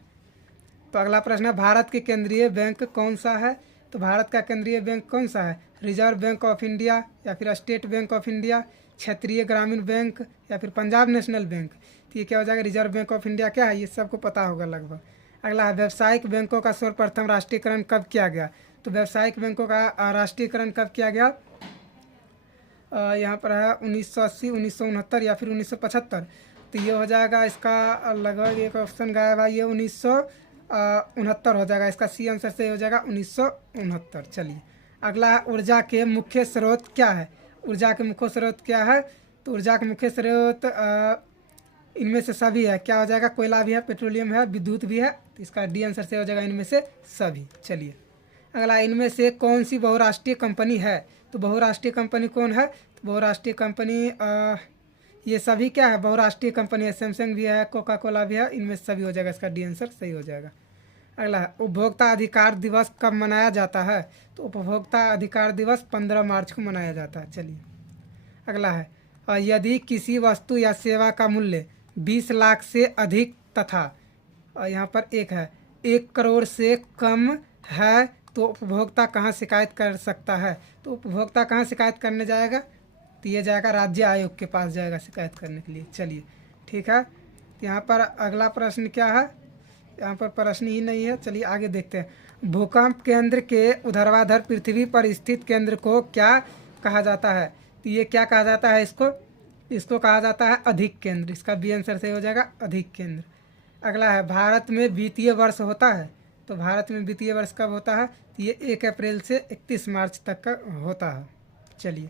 तो अगला प्रश्न है, भारत के केंद्रीय बैंक कौन सा है? तो भारत का केंद्रीय बैंक कौन सा है? रिजर्व बैंक ऑफ इंडिया या फिर स्टेट बैंक ऑफ इंडिया, क्षेत्रीय ग्रामीण बैंक या फिर पंजाब नेशनल बैंक? तो ये क्या हो जाएगा? रिजर्व बैंक ऑफ इंडिया क्या है ये सबको पता होगा लगभग। अगला है, व्यावसायिक बैंकों का सर्वप्रथम राष्ट्रीयकरण कब किया गया? तो व्यावसायिक बैंकों का राष्ट्रीयकरण कब किया गया? यहाँ पर है 1980, 1969 या फिर 1975। तो ये हो जाएगा इसका लगभग एक ऑप्शन गायब है, ये 1969 हो जाएगा। इसका सी आंसर से हो जाएगा 1969। चलिए अगला है, ऊर्जा के मुख्य स्रोत क्या है? ऊर्जा के मुख्य स्रोत क्या है? तो ऊर्जा के मुख्य स्रोत इनमें से सभी है। क्या हो जाएगा? कोयला भी है, पेट्रोलियम है, विद्युत भी है। तो इसका डी आंसर से हो जाएगा इनमें से सभी। चलिए अगला, इनमें से कौन सी बहुराष्ट्रीय कंपनी है? तो बहुराष्ट्रीय कंपनी कौन है? तो बहुराष्ट्रीय कंपनी ये सभी क्या है? बहुराष्ट्रीय कंपनी है। सैमसंग भी है, कोका कोला भी है, इनमें सभी हो जाएगा। इसका डी आंसर सही हो जाएगा। अगला है, उपभोक्ता अधिकार दिवस कब मनाया जाता है? तो उपभोक्ता अधिकार दिवस 15 मार्च को मनाया जाता है। चलिए अगला है, यदि किसी वस्तु या सेवा का मूल्य 20 लाख से अधिक तथा यहाँ पर एक है 1 करोड़ से कम है तो उपभोक्ता कहाँ शिकायत कर सकता है? तो उपभोक्ता कहाँ शिकायत करने जाएगा? तो ये जाएगा राज्य आयोग के पास जाएगा शिकायत करने के लिए। चलिए ठीक है, यहाँ पर अगला प्रश्न क्या है? यहाँ पर प्रश्न ही नहीं है। चलिए आगे देखते हैं। भूकंप केंद्र के ऊर्ध्वाधर पृथ्वी पर स्थित केंद्र को क्या कहा जाता है? तो ये क्या कहा जाता है? इसको कहा जाता है अधिक केंद्र। इसका बी आंसर से हो जाएगा अधिक केंद्र। अगला है, भारत में वित्तीय वर्ष होता है? तो भारत में वित्तीय वर्ष कब होता है? तो ये 1 अप्रैल से 31 मार्च तक का होता है। चलिए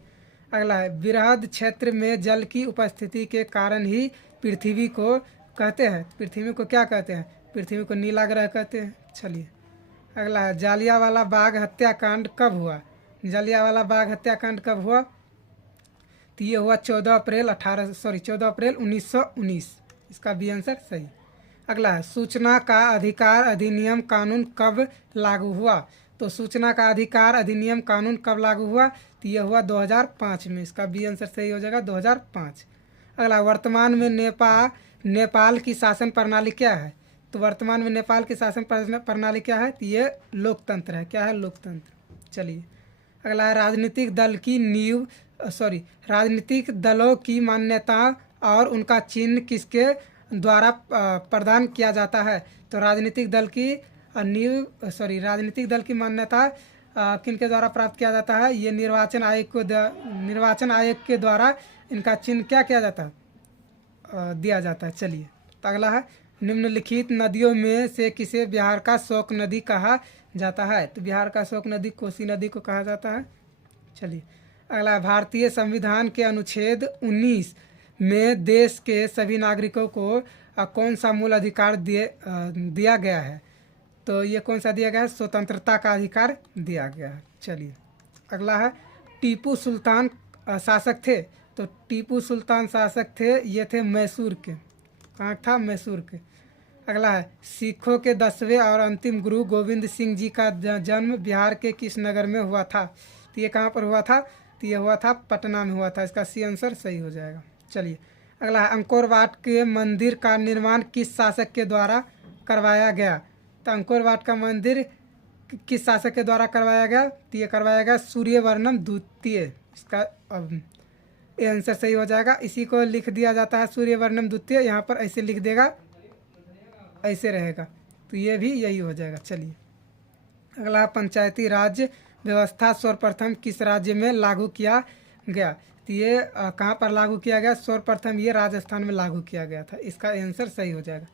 अगला है, वृहद क्षेत्र में जल की उपस्थिति के कारण ही पृथ्वी को कहते हैं? पृथ्वी को क्या कहते हैं? पृथ्वी को नीला ग्रह कहते हैं। चलिए अगला है, जालियांवाला बाग हत्याकांड कब हुआ? जालियांवाला बाग हत्याकांड कब हुआ? तो ये हुआ 14 अप्रैल 1919। इसका बी आंसर सही। अगला है, सूचना का अधिकार अधिनियम कानून कब लागू हुआ? तो सूचना का अधिकार अधिनियम कानून कब लागू हुआ? तो ये हुआ 2005 में। इसका बी आंसर सही हो जाएगा 2005। अगला, वर्तमान में नेपाल की शासन प्रणाली क्या है? तो वर्तमान में नेपाल की शासन प्रणाली क्या है? तो ये लोकतंत्र है। क्या है? लोकतंत्र। चलिए अगला है, राजनीतिक दलों की मान्यता और उनका चिन्ह किसके द्वारा प्रदान किया जाता है? तो राजनीतिक दल की मान्यता किनके द्वारा प्राप्त किया जाता है? ये निर्वाचन आयोग के द्वारा इनका चिन्ह क्या किया जाता है? दिया जाता है। चलिए तो अगला है, निम्नलिखित नदियों में से किसे बिहार का शोक नदी कहा जाता है? तो बिहार का शोक नदी कोसी नदी को कहा जाता है। चलिए अगला, भारतीय संविधान के अनुच्छेद 19 में देश के सभी नागरिकों को कौन सा मूल अधिकार दिया गया है? तो ये कौन सा दिया गया है? स्वतंत्रता का अधिकार दिया गया है। चलिए अगला है, टीपू सुल्तान शासक थे। तो टीपू सुल्तान शासक थे, ये थे मैसूर के। कहाँ था? मैसूर के। अगला है, सिखों के 10वें और अंतिम गुरु गोविंद सिंह जी का जन्म बिहार के किस नगर में हुआ था? तो ये कहाँ पर हुआ था? तो ये हुआ था पटना में हुआ था। इसका सी आंसर सही हो जाएगा। चलिए अगला है, अंकोर वाट के मंदिर का निर्माण किस शासक के द्वारा करवाया गया? तो अंकोर वाट का मंदिर किस शासक के द्वारा करवाया गया? तो ये करवाया गया सूर्यवर्मन द्वितीय। इसका अब ये आंसर सही हो जाएगा। इसी को लिख दिया जाता है सूर्यवर्मन द्वितीय, यहाँ पर ऐसे लिख देगा, ऐसे रहेगा, तो ये भी यही हो जाएगा। चलिए अगला, पंचायती राज व्यवस्था सर्वप्रथम किस राज्य में लागू किया गया? तो ये कहाँ पर लागू किया गया? सर्वप्रथम ये राजस्थान में लागू किया गया था। इसका आंसर सही हो जाएगा।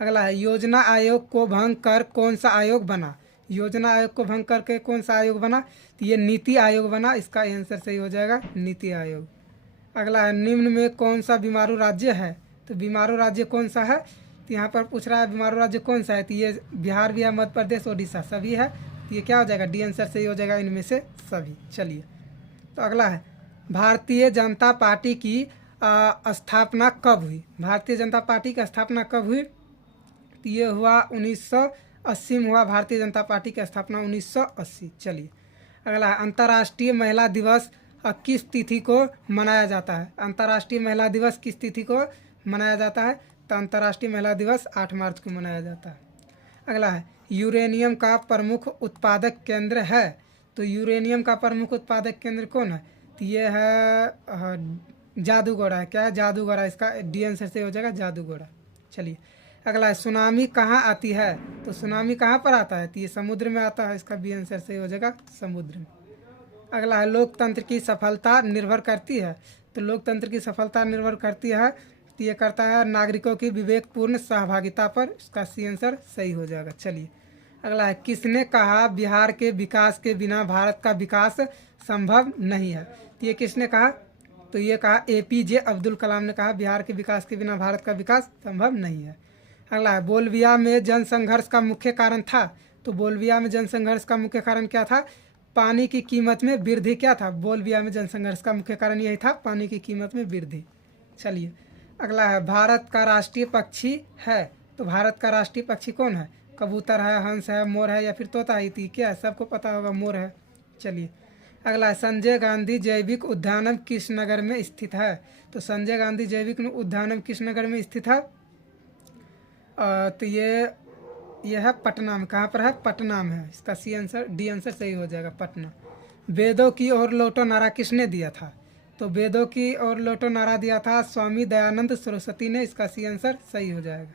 अगला है, योजना आयोग को भंग कर कौन सा आयोग बना? योजना आयोग को भंग करके कौन सा आयोग बना? तो ये नीति आयोग बना। इसका आंसर सही हो जाएगा, नीति आयोग। अगला है, निम्न में कौन सा बीमारू राज्य है? तो बीमारू राज्य कौन सा है? तो यहाँ पर पूछ रहा है बीमारू राज्य कौन सा है? तो ये बिहार भी है, मध्य प्रदेश, ओडिशा सभी है। तो ये क्या हो जाएगा? डी आंसर सही हो जाएगा इनमें से सभी। चलिए तो अगला है, भारतीय जनता पार्टी की स्थापना कब हुई? भारतीय जनता पार्टी की स्थापना कब हुई? तो ये हुआ 1980 में हुआ भारतीय जनता पार्टी की स्थापना, 1980। चलिए अगला है, अंतर्राष्ट्रीय महिला दिवस किस तिथि को मनाया जाता है? अंतर्राष्ट्रीय महिला दिवस किस तिथि को मनाया जाता है? तो अंतर्राष्ट्रीय महिला दिवस 8 मार्च को मनाया जाता है। अगला है, यूरेनियम का प्रमुख उत्पादक केंद्र है। तो यूरेनियम का प्रमुख उत्पादक केंद्र कौन है? तो ये है जादूगोड़ा है। क्या है? जादूगोड़ा। इसका डी आंसर से हो जाएगा जादूगोड़ा। चलिए अगला है, सुनामी कहाँ आती है? तो सुनामी कहाँ पर आता है? तो ये समुद्र में आता है। इसका बी आंसर से हो जाएगा समुद्र में। अगला है, लोकतंत्र की सफलता निर्भर करती है। तो लोकतंत्र की सफलता निर्भर करती है, तो ये करता है नागरिकों की विवेकपूर्ण सहभागिता पर। इसका सी आंसर सही हो जाएगा। चलिए अगला है, किसने कहा बिहार के विकास के बिना भारत का विकास संभव नहीं है? तो ये किसने कहा? तो ये कहा APJ अब्दुल कलाम ने कहा बिहार के विकास के बिना भारत का विकास संभव नहीं है। अगला है, बोलविया में जनसंघर्ष का मुख्य कारण था। तो बोलविया में जनसंघर्ष का मुख्य कारण क्या था? पानी की कीमत में वृद्धि। क्या था? बोलविया में जनसंघर्ष का मुख्य कारण यही था, पानी की कीमत में वृद्धि। चलिए अगला है, भारत का राष्ट्रीय पक्षी है। तो भारत का राष्ट्रीय पक्षी कौन है? कबूतर है, हंस है, मोर है या फिर तोता है? क्या है? सबको पता होगा, मोर है। चलिए अगला है, संजय गांधी जैविक उद्यानम किस नगर में स्थित है? तो संजय गांधी जैविक उद्यानम किस नगर में स्थित है? तो ये है पटना में। कहाँ पर है? पटना में है। इसका सी आंसर, डी आंसर सही हो जाएगा, पटना। वेदों की ओर लौटो नारा किसने दिया था? तो वेदों की ओर लौटो नारा दिया था स्वामी दयानंद सरस्वती ने। इसका सी आंसर सही हो जाएगा।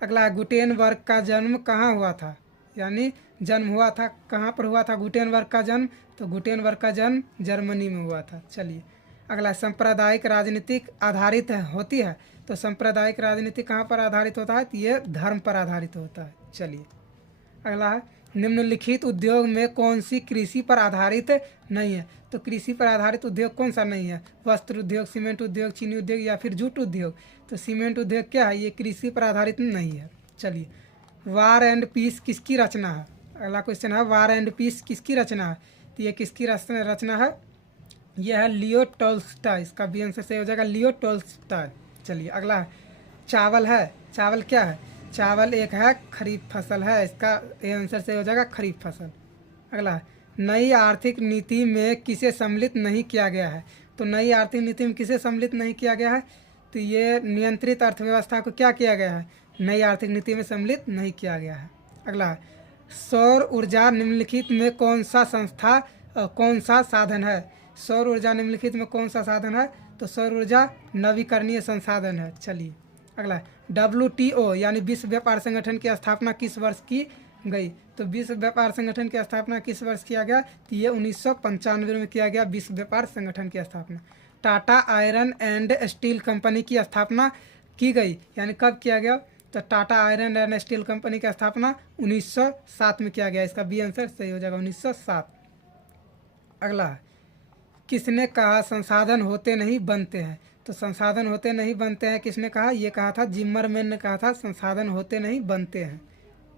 अगला, गुटेनबर्ग का जन्म कहाँ हुआ था? यानी जन्म हुआ था, कहाँ पर हुआ था गुटेनबर्ग का जन्म? तो गुटेनबर्ग का जन्म जर्मनी में हुआ था। चलिए अगला, सांप्रदायिक राजनीतिक आधारित होती है। तो सांप्रदायिक राजनीति कहाँ पर आधारित होता है? तो ये धर्म पर आधारित होता है। चलिए अगला है, निम्नलिखित उद्योग में कौन सी कृषि पर आधारित नहीं है? तो कृषि पर आधारित उद्योग कौन सा नहीं है? वस्त्र उद्योग, सीमेंट उद्योग, चीनी उद्योग या फिर जूट उद्योग? तो सीमेंट उद्योग क्या है? ये कृषि पर आधारित नहीं है। चलिए, वार एंड पीस किसकी रचना है? अगला क्वेश्चन है, वार एंड पीस किसकी रचना है? तो ये किसकी रचना है? यह है लियो टॉल्स्टॉय। इसका भी आंसर सही हो जाएगा, लियो टॉल्स्टॉय। चलिए अगला है, चावल है। चावल क्या है? चावल एक है खरीफ फसल है। इसका आंसर सही हो जाएगा खरीफ फसल। अगला है, नई आर्थिक नीति में किसे सम्मिलित नहीं किया गया है? तो नई आर्थिक नीति में किसे सम्मिलित नहीं किया गया है? तो ये नियंत्रित अर्थव्यवस्था को क्या किया गया है? नई आर्थिक नीति में सम्मिलित नहीं किया गया है। अगला है, सौर ऊर्जा निम्नलिखित में कौन सा साधन है? सौर ऊर्जा निम्नलिखित में कौन सा साधन है? तो सौर ऊर्जा नवीकरणीय संसाधन है। चलिए अगला, WTO यानी विश्व व्यापार संगठन की स्थापना किस वर्ष की गई? तो विश्व व्यापार संगठन की स्थापना किस वर्ष किया गया? तो ये 1995 में किया गया विश्व व्यापार संगठन की स्थापना। Tata iron and steel company की स्थापना की गई, यानी कब किया गया? तो Tata iron and steel company की स्थापना 1907 में किया गया। इसका बी आंसर सही हो जाएगा, 1907। अगला, किसने कहा संसाधन होते नहीं बनते हैं? तो संसाधन होते नहीं बनते हैं किसने कहा? ये कहा था जिम्मरमैन ने कहा था, संसाधन होते नहीं बनते हैं।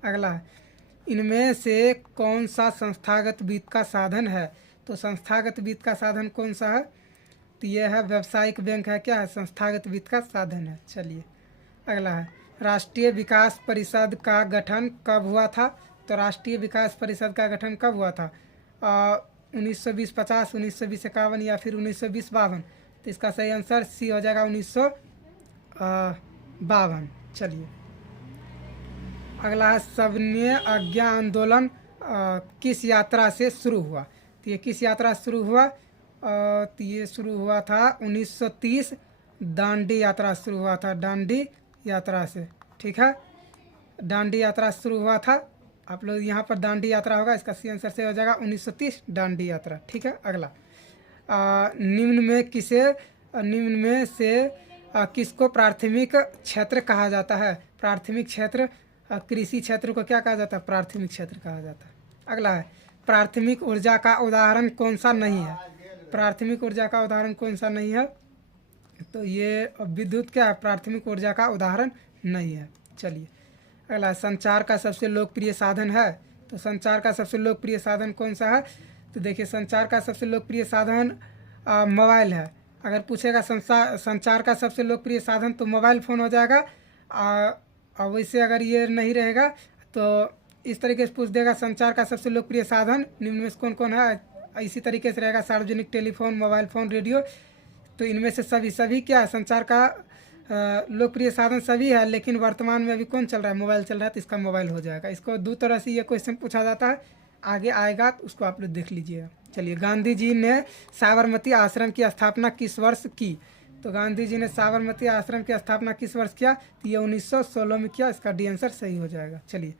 अगला है, इनमें से कौन सा संस्थागत वित्त का साधन है? तो संस्थागत वित्त का साधन कौन सा है? तो ये है व्यावसायिक बैंक है। क्या है? संस्थागत वित्त का साधन है। चलिए अगला है, राष्ट्रीय विकास परिषद का गठन कब हुआ था? तो राष्ट्रीय विकास परिषद का गठन कब हुआ था? 1920-50, 1920-51 या फिर 1920-52। तो इसका सही आंसर सी हो जाएगा, 1952। चलिए अगला है, सविनय आज्ञा आंदोलन किस यात्रा से शुरू हुआ? तो ये किस यात्रा से शुरू हुआ? तो ये शुरू हुआ था 1930 दांडी यात्रा शुरू हुआ था, दांडी यात्रा से। ठीक है, दांडी यात्रा शुरू हुआ था। आप लोग यहाँ पर दांडी यात्रा होगा, इसका सी आंसर से हो जाएगा 1930 दांडी यात्रा। ठीक है, अगला निम्न में से किसको प्राथमिक क्षेत्र कहा जाता है? प्राथमिक क्षेत्र, कृषि क्षेत्र को क्या कहा जाता है? प्राथमिक क्षेत्र कहा जाता है। अगला है, प्राथमिक ऊर्जा का उदाहरण कौन सा नहीं है? प्राथमिक ऊर्जा का उदाहरण कौन सा नहीं है? तो ये विद्युत क्या है? प्राथमिक ऊर्जा का उदाहरण नहीं है। चलिए अगला, संचार का सबसे लोकप्रिय साधन है। तो संचार का सबसे लोकप्रिय साधन कौन सा है? तो देखिए, संचार का सबसे लोकप्रिय साधन मोबाइल है। अगर पूछेगा संचार का सबसे लोकप्रिय साधन तो मोबाइल फ़ोन हो जाएगा। और वैसे अगर ये नहीं रहेगा तो इस तरीके से पूछ देगा, संचार का सबसे लोकप्रिय साधन निम्न में से कौन कौन है? इसी तरीके से रहेगा, सार्वजनिक टेलीफोन, मोबाइल फ़ोन, रेडियो। तो इनमें से सभी क्या है? संचार का लोकप्रिय साधन सभी है, लेकिन वर्तमान में अभी कौन चल रहा है? मोबाइल चल रहा है, तो इसका मोबाइल हो जाएगा। इसको दो तरह से ये क्वेश्चन पूछा जाता है, आगे आएगा तो उसको आप लोग देख लीजिएगा। चलिए, गांधी जी ने साबरमती आश्रम की स्थापना किस वर्ष की? तो गांधी जी ने साबरमती आश्रम की स्थापना किस वर्ष किया? तो ये 1916 में किया। इसका डी आंसर सही हो जाएगा। चलिए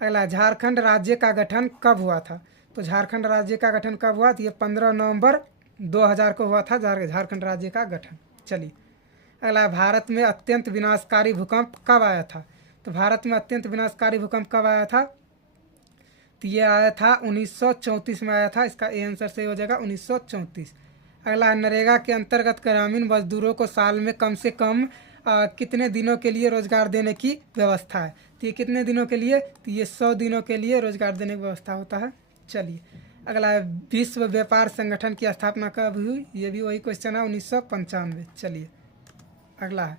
अगला, झारखंड राज्य का गठन कब हुआ था? तो झारखंड राज्य का गठन कब हुआ? तो ये 15 नवंबर 2000 को हुआ था झारखंड राज्य का गठन। चलिए अगला, भारत में अत्यंत विनाशकारी भूकंप कब आया था? तो भारत में अत्यंत विनाशकारी भूकंप कब आया था? तो ये आया था 1934 में आया था। इसका ए आंसर सही हो जाएगा 1934। अगला, नरेगा के अंतर्गत ग्रामीण मजदूरों को साल में कम से कम कितने दिनों के लिए रोजगार देने की व्यवस्था है? तो ये कितने दिनों के लिए? तो ये 100 दिनों के लिए रोजगार देने की व्यवस्था होता है। चलिए अगला, विश्व व्यापार संगठन की स्थापना कब हुई? ये भी वही क्वेश्चन है, 1995। चलिए अगला है,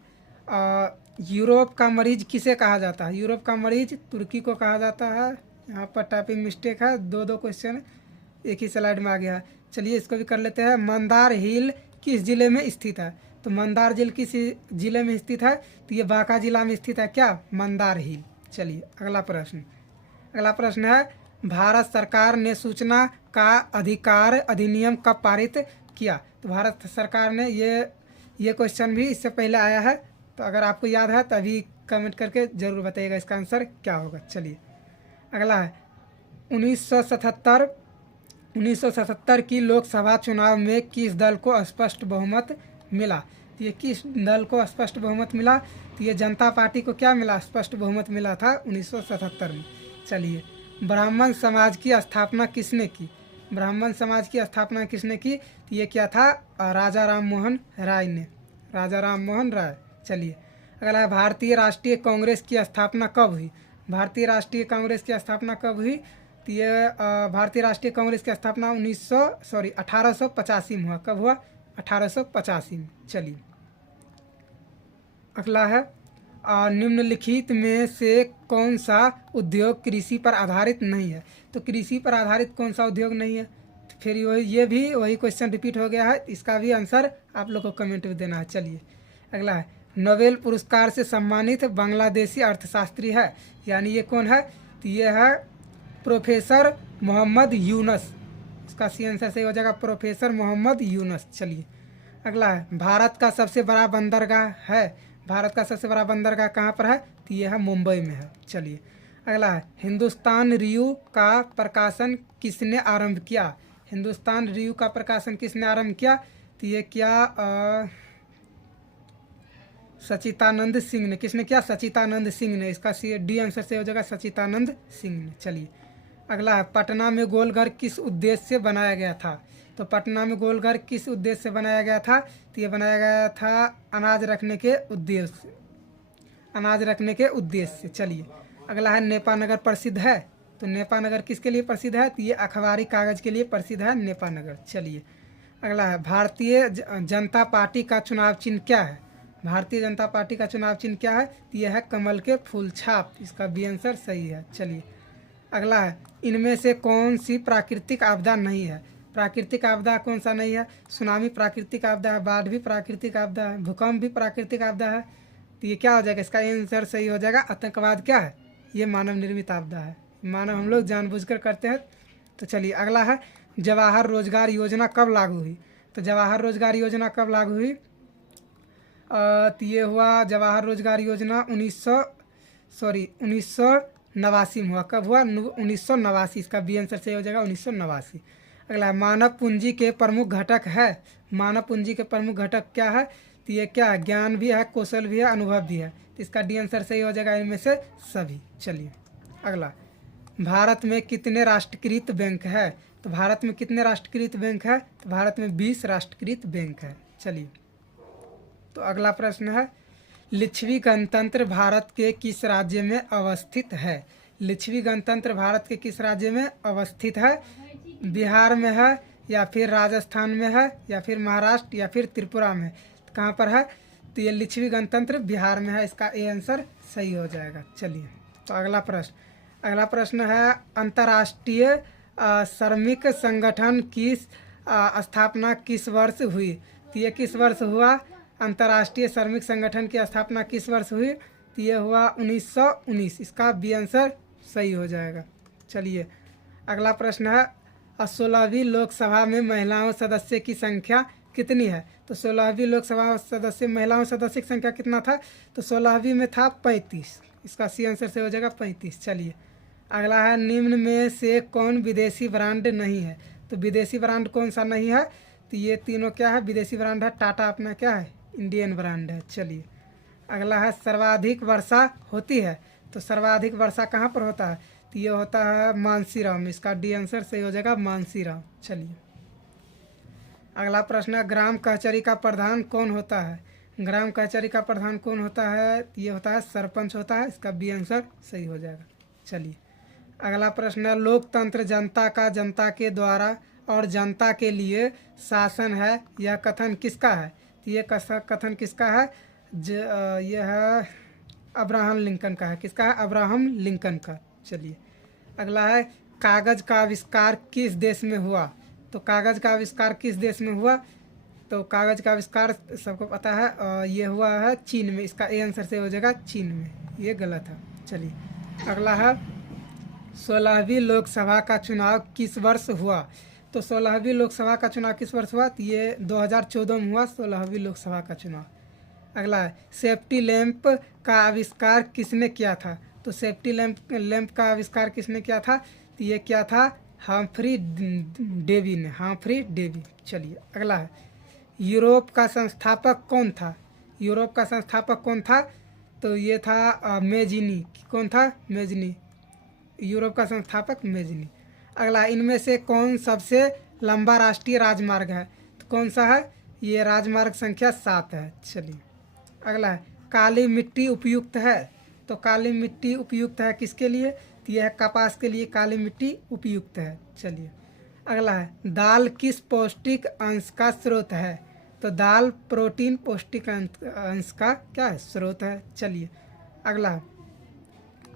यूरोप का मरीज किसे कहा जाता है? यूरोप का मरीज तुर्की को कहा जाता है। यहाँ पर टाइपिंग मिस्टेक है, दो क्वेश्चन एक ही स्लाइड में आ गया है। चलिए इसको भी कर लेते हैं। मंदार हिल किस जिले में स्थित है? तो मंदार झील किस जिले में स्थित है? तो ये बांका जिला में स्थित है। क्या? मंदार हिल। चलिए अगला प्रश्न है, भारत सरकार ने सूचना का अधिकार अधिनियम कब पारित किया? तो भारत सरकार ने ये क्वेश्चन भी इससे पहले आया है, तो अगर आपको याद है तो अभी कमेंट करके ज़रूर बताइएगा इसका आंसर क्या होगा। चलिए अगला है, 1977 की लोकसभा चुनाव में किस दल को स्पष्ट बहुमत मिला? तो ये किस दल को स्पष्ट बहुमत मिला? तो ये जनता पार्टी को क्या मिला? स्पष्ट बहुमत मिला था 1977 में। चलिए, ब्राह्मण समाज की स्थापना किसने की? ब्राह्मण समाज की स्थापना किसने की? तो ये क्या था? राजा राम मोहन राय ने, राजा राम मोहन राय। चलिए अगला है, भारतीय राष्ट्रीय कांग्रेस की स्थापना कब हुई? भारतीय राष्ट्रीय कांग्रेस की स्थापना कब हुई? तो ये भारतीय राष्ट्रीय कांग्रेस की स्थापना 1885 में हुआ। कब हुआ? 1885 में। चलिए अगला है, निम्नलिखित में से कौन सा उद्योग कृषि पर आधारित नहीं है? तो कृषि पर आधारित कौन सा उद्योग नहीं है? फिर ये भी वही क्वेश्चन रिपीट हो गया है, इसका भी आंसर आप लोग को कमेंट में देना है। चलिए अगला है, नोबेल पुरस्कार से सम्मानित बांग्लादेशी अर्थशास्त्री है, यानी ये कौन है? तो ये है प्रोफेसर मोहम्मद यूनुस। इसका सी आंसर सही हो जाएगा प्रोफेसर मोहम्मद यूनुस। चलिए अगला है, भारत का सबसे बड़ा बंदरगाह है। भारत का सबसे बड़ा बंदरगाह कहाँ पर है? तो ये है मुंबई में है। चलिए अगला है, हिंदुस्तान रिव्यू का प्रकाशन किसने आरंभ किया? हिंदुस्तान रिव्यू का प्रकाशन किसने आरंभ किया? तो ये क्या सचितानंद सिंह ने। किसने किया? सचितानंद सिंह ने। इसका डी आंसर से हो जाएगा सचितानंद सिंह ने। चलिए अगला है, पटना में गोलघर किस उद्देश्य से बनाया गया था? तो पटना में गोलघर किस उद्देश्य से बनाया गया था? तो ये बनाया गया था अनाज रखने के उद्देश्य, अनाज रखने के उद्देश्य से। चलिए अगला है नेपानगर प्रसिद्ध है। तो नेपानगर किसके लिए प्रसिद्ध है? तो ये अखबारी कागज़ के लिए प्रसिद्ध है नेपानगर। चलिए अगला है भारतीय जनता पार्टी का चुनाव चिन्ह क्या है? भारतीय जनता पार्टी का चुनाव चिन्ह क्या है? तो यह है कमल के फूल छाप। इसका बी आंसर सही है। चलिए अगला है इनमें से कौन सी प्राकृतिक आपदा नहीं है? प्राकृतिक आपदा कौन सा नहीं है? सुनामी प्राकृतिक आपदा है, बाढ़ भी प्राकृतिक आपदा है, भूकंप भी प्राकृतिक आपदा है। तो ये क्या हो जाएगा? इसका आंसर सही हो जाएगा आतंकवाद क्या है? ये मानव निर्मित आपदा है, मानव हम लोग जानबूझकर करते हैं। तो चलिए अगला है जवाहर रोजगार योजना कब लागू हुई? तो जवाहर रोजगार योजना कब लागू हुई? तो ये हुआ जवाहर रोजगार योजना 1989 में हुआ। कब हुआ? 1989। इसका बी आंसर सही हो जाएगा 1989। अगला मानव पूंजी के प्रमुख घटक है। मानव पूंजी के प्रमुख घटक क्या है? तो ये क्या है? ज्ञान भी है, कौशल भी है, अनुभव भी है। तो इसका डी आंसर सही हो जाएगा इनमें से सभी। चलिए अगला भारत में कितने राष्ट्रीयकृत बैंक है? तो भारत में कितने राष्ट्रीयकृत बैंक है? तो भारत में 20 राष्ट्रीयकृत बैंक है। चलिए तो अगला प्रश्न है लिच्छवी गणतंत्र भारत के किस राज्य में अवस्थित है? लिच्छवी गणतंत्र भारत के किस राज्य में अवस्थित है? बिहार में है, या फिर राजस्थान में है, या फिर महाराष्ट्र, या फिर त्रिपुरा में? तो कहाँ पर है? तो ये लिच्छवी गणतंत्र बिहार में है। इसका ए आंसर सही हो जाएगा। चलिए तो अगला प्रश्न है अंतर्राष्ट्रीय श्रमिक संगठन की स्थापना किस वर्ष हुई? तो ये किस वर्ष हुआ? अंतर्राष्ट्रीय श्रमिक संगठन की स्थापना किस वर्ष हुई? तो ये हुआ 1919। इसका बी आंसर सही हो जाएगा। चलिए अगला प्रश्न है 16वीं लोकसभा में महिलाओं सदस्य की संख्या कितनी है? तो 16वीं लोकसभा सदस्य महिलाओं सदस्य की संख्या कितना था? तो 16वीं में था 35। इसका सी आंसर से हो जाएगा 35। चलिए अगला है निम्न में से कौन विदेशी ब्रांड नहीं है? तो विदेशी ब्रांड कौन सा नहीं है? तो ये तीनों क्या है? विदेशी ब्रांड है। टाटा अपना क्या है? इंडियन ब्रांड है। चलिए अगला है सर्वाधिक वर्षा होती है। तो सर्वाधिक वर्षा कहाँ पर होता है? तो ये होता है मानसीराम। इसका डी आंसर सही हो जाएगा मानसीराम। चलिए अगला प्रश्न है ग्राम कचहरी का प्रधान कौन होता है? ग्राम कचहरी का प्रधान कौन होता है? ये होता है सरपंच होता है। इसका बी आंसर सही हो जाएगा। चलिए अगला प्रश्न है लोकतंत्र जनता का जनता के द्वारा और जनता के लिए शासन है, यह कथन किसका है? तो ये कथन किसका है? यह है अब्राहम लिंकन का है। किसका है? अब्राहम लिंकन का। चलिए अगला है कागज़ का आविष्कार किस देश में हुआ? तो कागज़ का आविष्कार किस देश में हुआ? तो कागज़ का आविष्कार सबको पता है, ये हुआ है चीन में। इसका ए आंसर से हो जाएगा चीन में। ये गलत है। चलिए अगला है 16वीं लोकसभा का चुनाव किस वर्ष हुआ? तो 16वीं लोकसभा का चुनाव किस वर्ष हुआ? तो ये 2014 में हुआ 16वीं लोकसभा का चुनाव। अगला है सेफ्टी लैंप का आविष्कार किसने किया था? तो सेफ्टी लैंप का आविष्कार किसने किया था? तो ये क्या था? हम्फ्री डेवी ने। Humphry Davy. चलिए अगला है यूरोप का संस्थापक कौन था? यूरोप का संस्थापक कौन था? तो ये था मेजिनी। कौन था? मेजिनी। यूरोप का संस्थापक मेजिनी। अगला इनमें से कौन सबसे लंबा राष्ट्रीय राजमार्ग है? तो कौन सा है? ये राजमार्ग संख्या 7 है। चलिए अगला है काली मिट्टी उपयुक्त है। तो काली मिट्टी उपयुक्त है किसके लिए? तो यह है कपास के लिए काली मिट्टी उपयुक्त है। चलिए अगला है दाल किस पौष्टिक अंश का स्रोत है? तो दाल प्रोटीन पौष्टिक अंश का क्या है? स्रोत है। चलिए अगला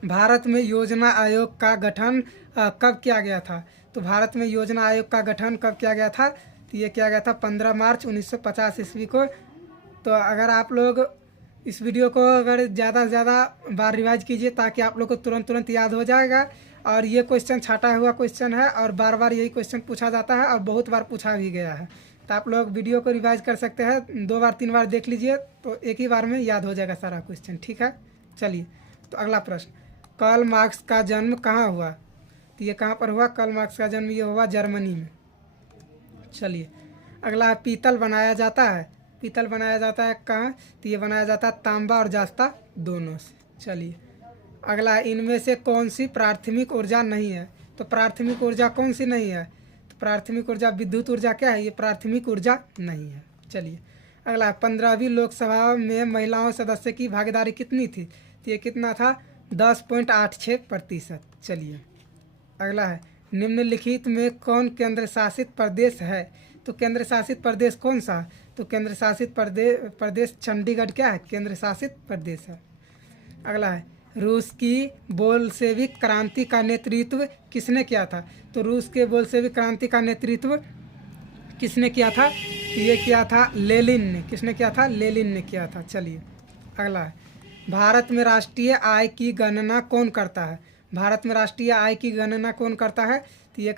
भारत में योजना आयोग का गठन कब किया गया था? तो भारत में योजना आयोग का गठन कब किया गया था? तो ये किया गया था 15 मार्च 1950 ईस्वी को। तो अगर आप लोग इस वीडियो को अगर ज़्यादा से ज़्यादा बार रिवाइज कीजिए ताकि आप लोग को तुरंत याद हो जाएगा। और ये क्वेश्चन छाटा हुआ क्वेश्चन है और बार बार यही क्वेश्चन पूछा जाता है और बहुत बार पूछा भी गया है। तो आप लोग वीडियो को रिवाइज कर सकते हैं, 2 बार 3 बार देख लीजिए तो एक ही बार में याद हो जाएगा सारा क्वेश्चन। ठीक है। चलिए तो अगला प्रश्न कार्ल मार्क्स का जन्म कहाँ हुआ? तो ये कहाँ पर हुआ? कार्ल मार्क्स का जन्म ये हुआ जर्मनी में। चलिए अगला पीतल बनाया जाता है। पीतल बनाया जाता है कहाँ? तो ये बनाया जाता है तांबा और जास्ता दोनों से। चलिए अगला इनमें से कौन सी प्राथमिक ऊर्जा नहीं है? तो प्राथमिक ऊर्जा कौन सी नहीं है? तो प्राथमिक ऊर्जा विद्युत ऊर्जा क्या है, ये प्राथमिक ऊर्जा नहीं है। चलिए अगला, 15वीं लोकसभा में महिलाओं सदस्य की भागीदारी कितनी थी, तो ये कितना था, 10.86%। चलिए अगला है, निम्नलिखित में कौन केंद्र शासित प्रदेश है, तो केंद्र शासित प्रदेश कौन सा, तो केंद्र शासित प्रदेश चंडीगढ़ क्या है, केंद्र शासित प्रदेश है। अगला है, रूस की बोल्शेविक क्रांति का नेतृत्व किसने किया था, तो रूस के बोल्शेविक क्रांति का नेतृत्व किसने किया था, तो ये किया था लेनिन ने। किसने किया था, लेनिन ने किया था। चलिए अगला है, भारत में राष्ट्रीय आय की गणना कौन करता है, भारत में राष्ट्रीय आय की गणना कौन करता है, तो ये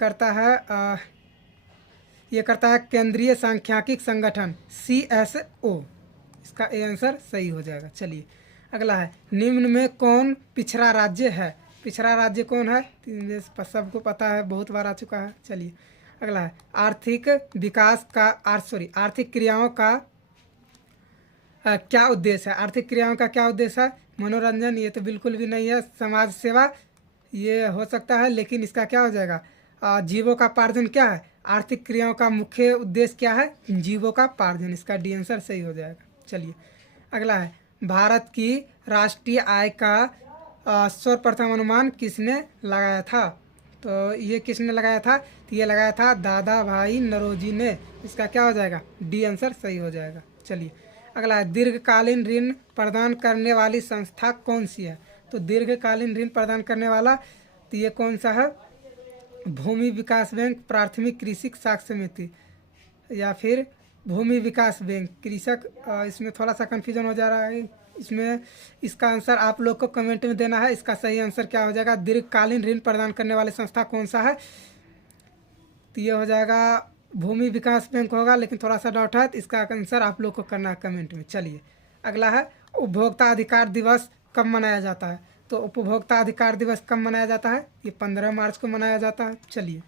करता है केंद्रीय सांख्यिकी संगठन CSO। इसका ए आंसर सही हो जाएगा। चलिए अगला है, निम्न में कौन पिछड़ा राज्य है, पिछड़ा राज्य कौन है, सबको पता है, बहुत बार आ चुका है। चलिए अगला है, आर्थिक विकास का आर्थिक क्रियाओं का क्या उद्देश्य है, आर्थिक क्रियाओं का क्या उद्देश्य है, मनोरंजन, ये तो बिल्कुल भी नहीं है। समाज सेवा ये हो सकता है, लेकिन इसका क्या हो जाएगा, जीविकोपार्जन क्या है, आर्थिक क्रियाओं का मुख्य उद्देश्य क्या है, जीविकोपार्जन। इसका डी आंसर सही हो जाएगा। चलिए अगला है, भारत की राष्ट्रीय आय का सर्वप्रथम अनुमान किसने लगाया था, तो ये किसने लगाया था, तो ये लगाया था दादा भाई नौरोजी ने। इसका क्या हो जाएगा, डी आंसर सही हो जाएगा। चलिए अगला है, दीर्घकालीन ऋण प्रदान करने वाली संस्था कौन सी है, तो दीर्घकालीन ऋण प्रदान करने वाला, तो ये कौन सा है, भूमि विकास बैंक, प्राथमिक कृषि साख समिति, या फिर भूमि विकास बैंक कृषक। इसमें थोड़ा सा कन्फ्यूजन हो जा रहा है, इसमें इसका आंसर आप लोग को कमेंट में देना है। इसका सही आंसर क्या हो जाएगा, दीर्घकालीन ऋण प्रदान करने वाली संस्था कौन सा है, तो ये हो जाएगा भूमि विकास बैंक होगा, लेकिन थोड़ा सा डाउट है, तो इसका आंसर आप लोग को करना है कमेंट में। चलिए अगला है, उपभोक्ता अधिकार दिवस कब मनाया जाता है, तो उपभोक्ता अधिकार दिवस कब मनाया जाता है, ये 15 मार्च को मनाया जाता है। चलिए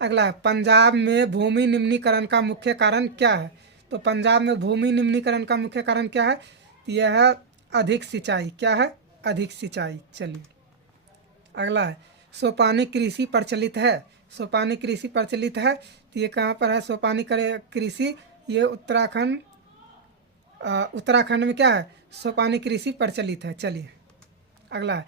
अगला है, पंजाब में भूमि निम्नीकरण का मुख्य कारण क्या है, तो पंजाब में भूमि निम्नीकरण का मुख्य कारण क्या है, तो यह है अधिक सिंचाई। क्या है, अधिक सिंचाई। चलिए अगला है, सोपानी कृषि प्रचलित है, सोपानी कृषि प्रचलित है, तो ये कहाँ पर है, सोपानी कृषि, ये उत्तराखंड में क्या है, सोपानी कृषि प्रचलित है। चलिए अगला है,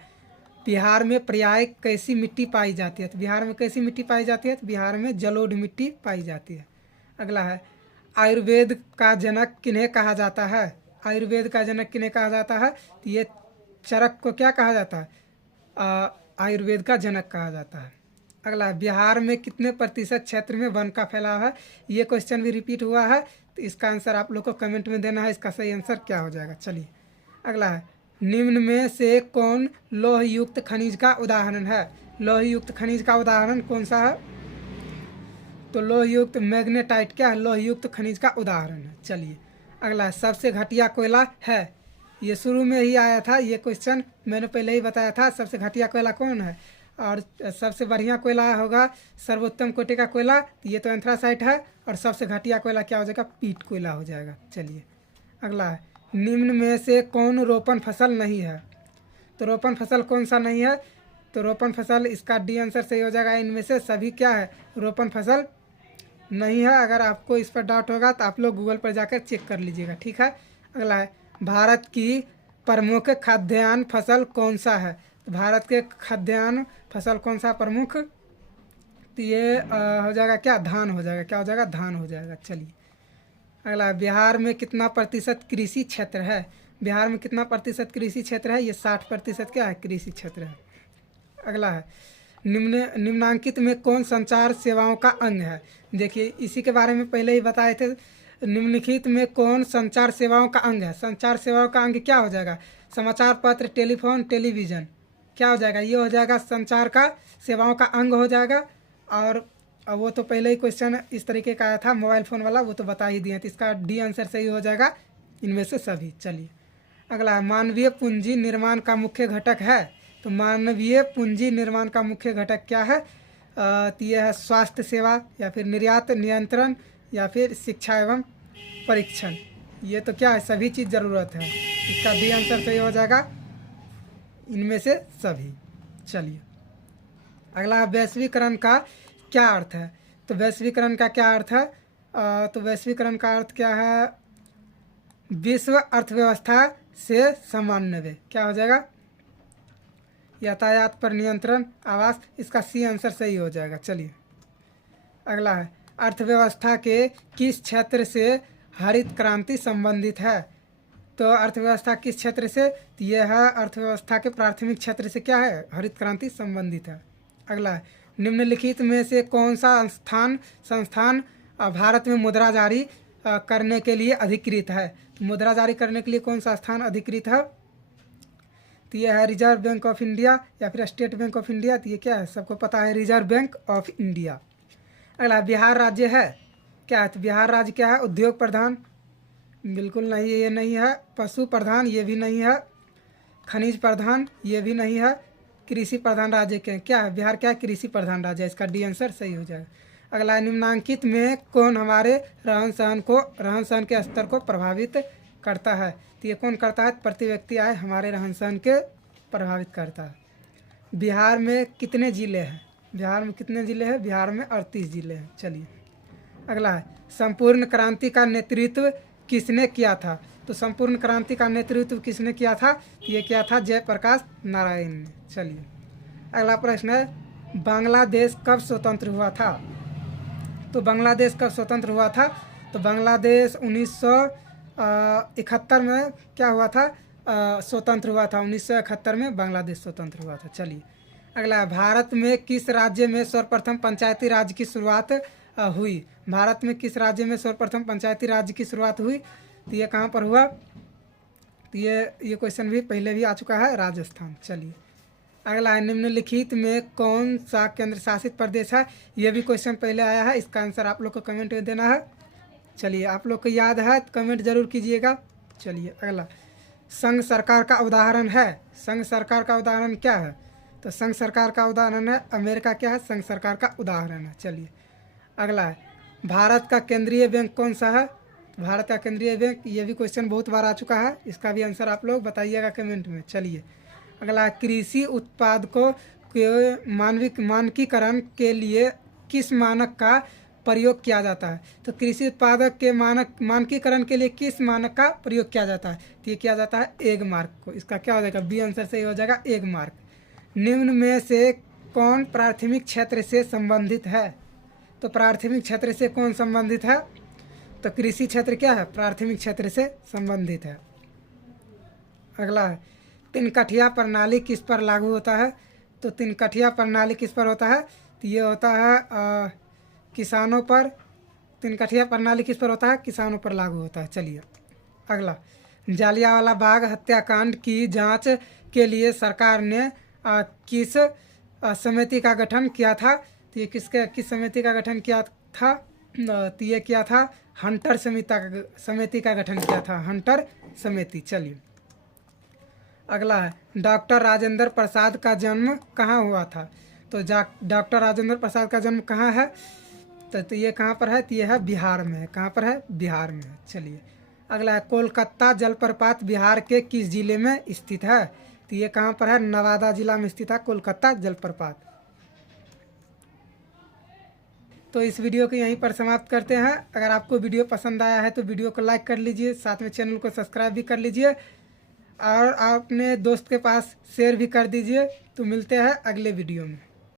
बिहार में पर्याय कैसी मिट्टी पाई जाती है, तो बिहार में कैसी मिट्टी पाई जाती है, तो बिहार में जलोढ़ मिट्टी पाई जाती है। अगला है, आयुर्वेद का जनक किन्हें कहा जाता है, आयुर्वेद का जनक किन्हें कहा जाता है, तो ये चरक को क्या कहा जाता है, आयुर्वेद का जनक कहा जाता है। अगला है, बिहार में कितने प्रतिशत क्षेत्र में वन का फैलाव है, ये क्वेश्चन भी रिपीट हुआ है, तो इसका आंसर आप लोग को कमेंट में देना है, इसका सही आंसर क्या हो जाएगा। चलिए अगला है, निम्न में से कौन लौह युक्त खनिज का उदाहरण है, लौह युक्त खनिज का उदाहरण कौन सा है, तो लौह युक्त मैग्नेटाइट क्या है, लौह युक्त खनिज का उदाहरण है। चलिए अगला है, सबसे घटिया कोयला है, ये शुरू में ही आया था, ये क्वेश्चन मैंने पहले ही बताया था, सबसे घटिया कोयला कौन है, और सबसे बढ़िया कोयला होगा सर्वोत्तम कोटि का कोयला, ये तो एंथ्रासाइट है, और सबसे घटिया कोयला क्या हो जाएगा, पीट कोयला हो जाएगा। चलिए अगला है, निम्न में से कौन रोपण फसल नहीं है, तो रोपण फसल कौन सा नहीं है, तो रोपण फसल, इसका डी आंसर सही हो जाएगा। इनमें से सभी क्या है, रोपण फसल नहीं है। अगर आपको इस पर डाउट होगा तो आप लोग गूगल पर जाकर चेक कर लीजिएगा, ठीक है। अगला है, भारत की प्रमुख खाद्यान्न फसल कौन सा है, तो भारत के खाद्यान्न फसल कौन सा प्रमुख, तो ये हो जाएगा क्या, धान हो जाएगा। क्या हो जाएगा, धान हो जाएगा। चलिए अगला, बिहार में कितना प्रतिशत कृषि क्षेत्र है, बिहार में कितना प्रतिशत कृषि क्षेत्र है, ये 60% क्या है, कृषि क्षेत्र है। अगला है, निम्नांकित में कौन संचार सेवाओं का अंग है, देखिए इसी के बारे में पहले ही बताए थे। निम्नलिखित में कौन संचार सेवाओं का अंग है, संचार सेवाओं का अंग क्या हो जाएगा, समाचार पत्र, टेलीफोन, टेलीविज़न, क्या हो जाएगा, ये हो जाएगा संचार का सेवाओं का अंग हो जाएगा। और वो तो पहले ही क्वेश्चन इस तरीके का आया था, मोबाइल फ़ोन वाला, वो तो बता ही दिए, तो इसका डी आंसर सही हो जाएगा इनमें से सभी। चलिए अगला, मानवीय पूंजी निर्माण का मुख्य घटक है, तो मानवीय पूंजी निर्माण का मुख्य घटक क्या है, तो यह है स्वास्थ्य सेवा, या फिर निर्यात नियंत्रण, या फिर शिक्षा एवं परीक्षण। ये तो क्या है, सभी चीज़ ज़रूरत है, इसका डी आंसर सही हो जाएगा इनमें से सभी। चलिए अगला, वैश्वीकरण का क्या अर्थ है, तो वैश्वीकरण का क्या अर्थ है? तो वैश्वीकरण का अर्थ क्या है? विश्व अर्थव्यवस्था से समन्वय। क्या हो जाएगा? यातायात पर नियंत्रण, आवास। इसका सी आंसर सही हो जाएगा। चलिए अगला है, अर्थव्यवस्था के किस क्षेत्र से हरित क्रांति संबंधित है? तो अर्थव्यवस्था किस क्षेत्र से? तो यह है अर्थव्यवस्था के प्राथमिक क्षेत्र से क्या है? हरित क्रांति संबंधित है। अगला है, निम्नलिखित में से कौन सा संस्थान भारत में मुद्रा जारी करने के लिए अधिकृत है? तो मुद्रा जारी करने के लिए कौन सा स्थान अधिकृत है? तो यह है रिजर्व बैंक ऑफ इंडिया या फिर स्टेट बैंक ऑफ इंडिया। तो ये क्या है? सबको पता है, रिजर्व बैंक ऑफ इंडिया। अगला, बिहार राज्य है क्या है? तो बिहार राज्य क्या है? उद्योग प्रधान, बिल्कुल नहीं, ये नहीं है। पशु प्रधान, ये भी नहीं है। खनिज प्रधान, ये भी नहीं है। कृषि प्रधान राज्य के क्या है? बिहार क्या है? कृषि प्रधान राज्य है। इसका डी आंसर सही हो जाएगा। अगला, निम्नांकित में कौन हमारे रहन सहन के स्तर को प्रभावित करता है? तो ये कौन करता है? प्रति व्यक्ति आय हमारे रहन सहन के प्रभावित करता है। बिहार में कितने ज़िले हैं? बिहार में कितने ज़िले हैं? बिहार में 38 ज़िले हैं। चलिए अगला है, संपूर्ण क्रांति का नेतृत्व किसने किया था? तो संपूर्ण क्रांति का नेतृत्व किसने किया था? ये किया था जयप्रकाश नारायण ने। चलिए अगला प्रश्न है, बांग्लादेश कब स्वतंत्र हुआ था? तो बांग्लादेश कब स्वतंत्र हुआ था? तो बांग्लादेश 1971 में क्या हुआ था? स्वतंत्र हुआ था। 1971 में बांग्लादेश स्वतंत्र हुआ था। चलिए अगला, भारत में किस राज्य में सर्वप्रथम पंचायती राज की शुरुआत हुई? भारत में किस राज्य में सर्वप्रथम पंचायती राज की शुरुआत हुई? तो ये कहाँ पर हुआ? तो ये क्वेश्चन भी पहले भी आ चुका है, राजस्थान। चलिए अगला है, निम्नलिखित में कौन सा केंद्र शासित प्रदेश है? ये भी क्वेश्चन पहले आया है। इसका आंसर आप लोग को कमेंट में देना है। चलिए आप लोग को याद है तो कमेंट जरूर कीजिएगा। चलिए अगला, संघ सरकार का उदाहरण है। संघ सरकार का उदाहरण क्या है? तो संघ सरकार का उदाहरण है अमेरिका। क्या है? संघ सरकार का उदाहरण है। चलिए अगला है, भारत का केंद्रीय बैंक कौन सा है? भारत का केंद्रीय बैंक, ये भी क्वेश्चन बहुत बार आ चुका है। इसका भी आंसर आप लोग बताइएगा कमेंट में। चलिए अगला, कृषि उत्पादकों के मानकीकरण के लिए किस मानक का प्रयोग किया जाता है? तो कृषि उत्पादक के मानकीकरण के लिए किस मानक का प्रयोग किया जाता है? तो ये किया जाता है एग मार्क को। इसका क्या हो जाएगा? बी आंसर सही हो जाएगा, एग मार्क। निम्न में से कौन प्राथमिक क्षेत्र से संबंधित है? तो प्राथमिक क्षेत्र से कौन संबंधित है? तो कृषि क्षेत्र क्या है? प्राथमिक क्षेत्र से संबंधित है। अगला है, तिनकठिया प्रणाली किस पर लागू होता है? तो तिनकठिया प्रणाली किस पर होता है? तो ये होता है किसानों पर। तिनकठिया प्रणाली किस पर होता है? किसानों पर लागू होता है। चलिए अगला, जालियांवाला बाग हत्याकांड की जांच के लिए सरकार ने किस समिति का गठन किया था? तो ये किस समिति का गठन किया था? तो ये किया था हंटर समिति का गठन किया था, हंटर समिति। चलिए अगला है, डॉक्टर राजेंद्र प्रसाद का जन्म कहाँ हुआ था? तो डॉक्टर राजेंद्र प्रसाद का जन्म कहाँ है? तो ये कहाँ पर है? तो ये है बिहार में है। कहाँ पर है? बिहार में है। चलिए अगला है, कोलकाता जलप्रपात बिहार के किस जिले में स्थित है? तो ये कहाँ पर है? नवादा जिला में स्थित है कोलकाता जलप्रपात। तो इस वीडियो को यहीं पर समाप्त करते हैं। अगर आपको वीडियो पसंद आया है तो वीडियो को लाइक कर लीजिए, साथ में चैनल को सब्सक्राइब भी कर लीजिए और अपने दोस्त के पास शेयर भी कर दीजिए। तो मिलते हैं अगले वीडियो में।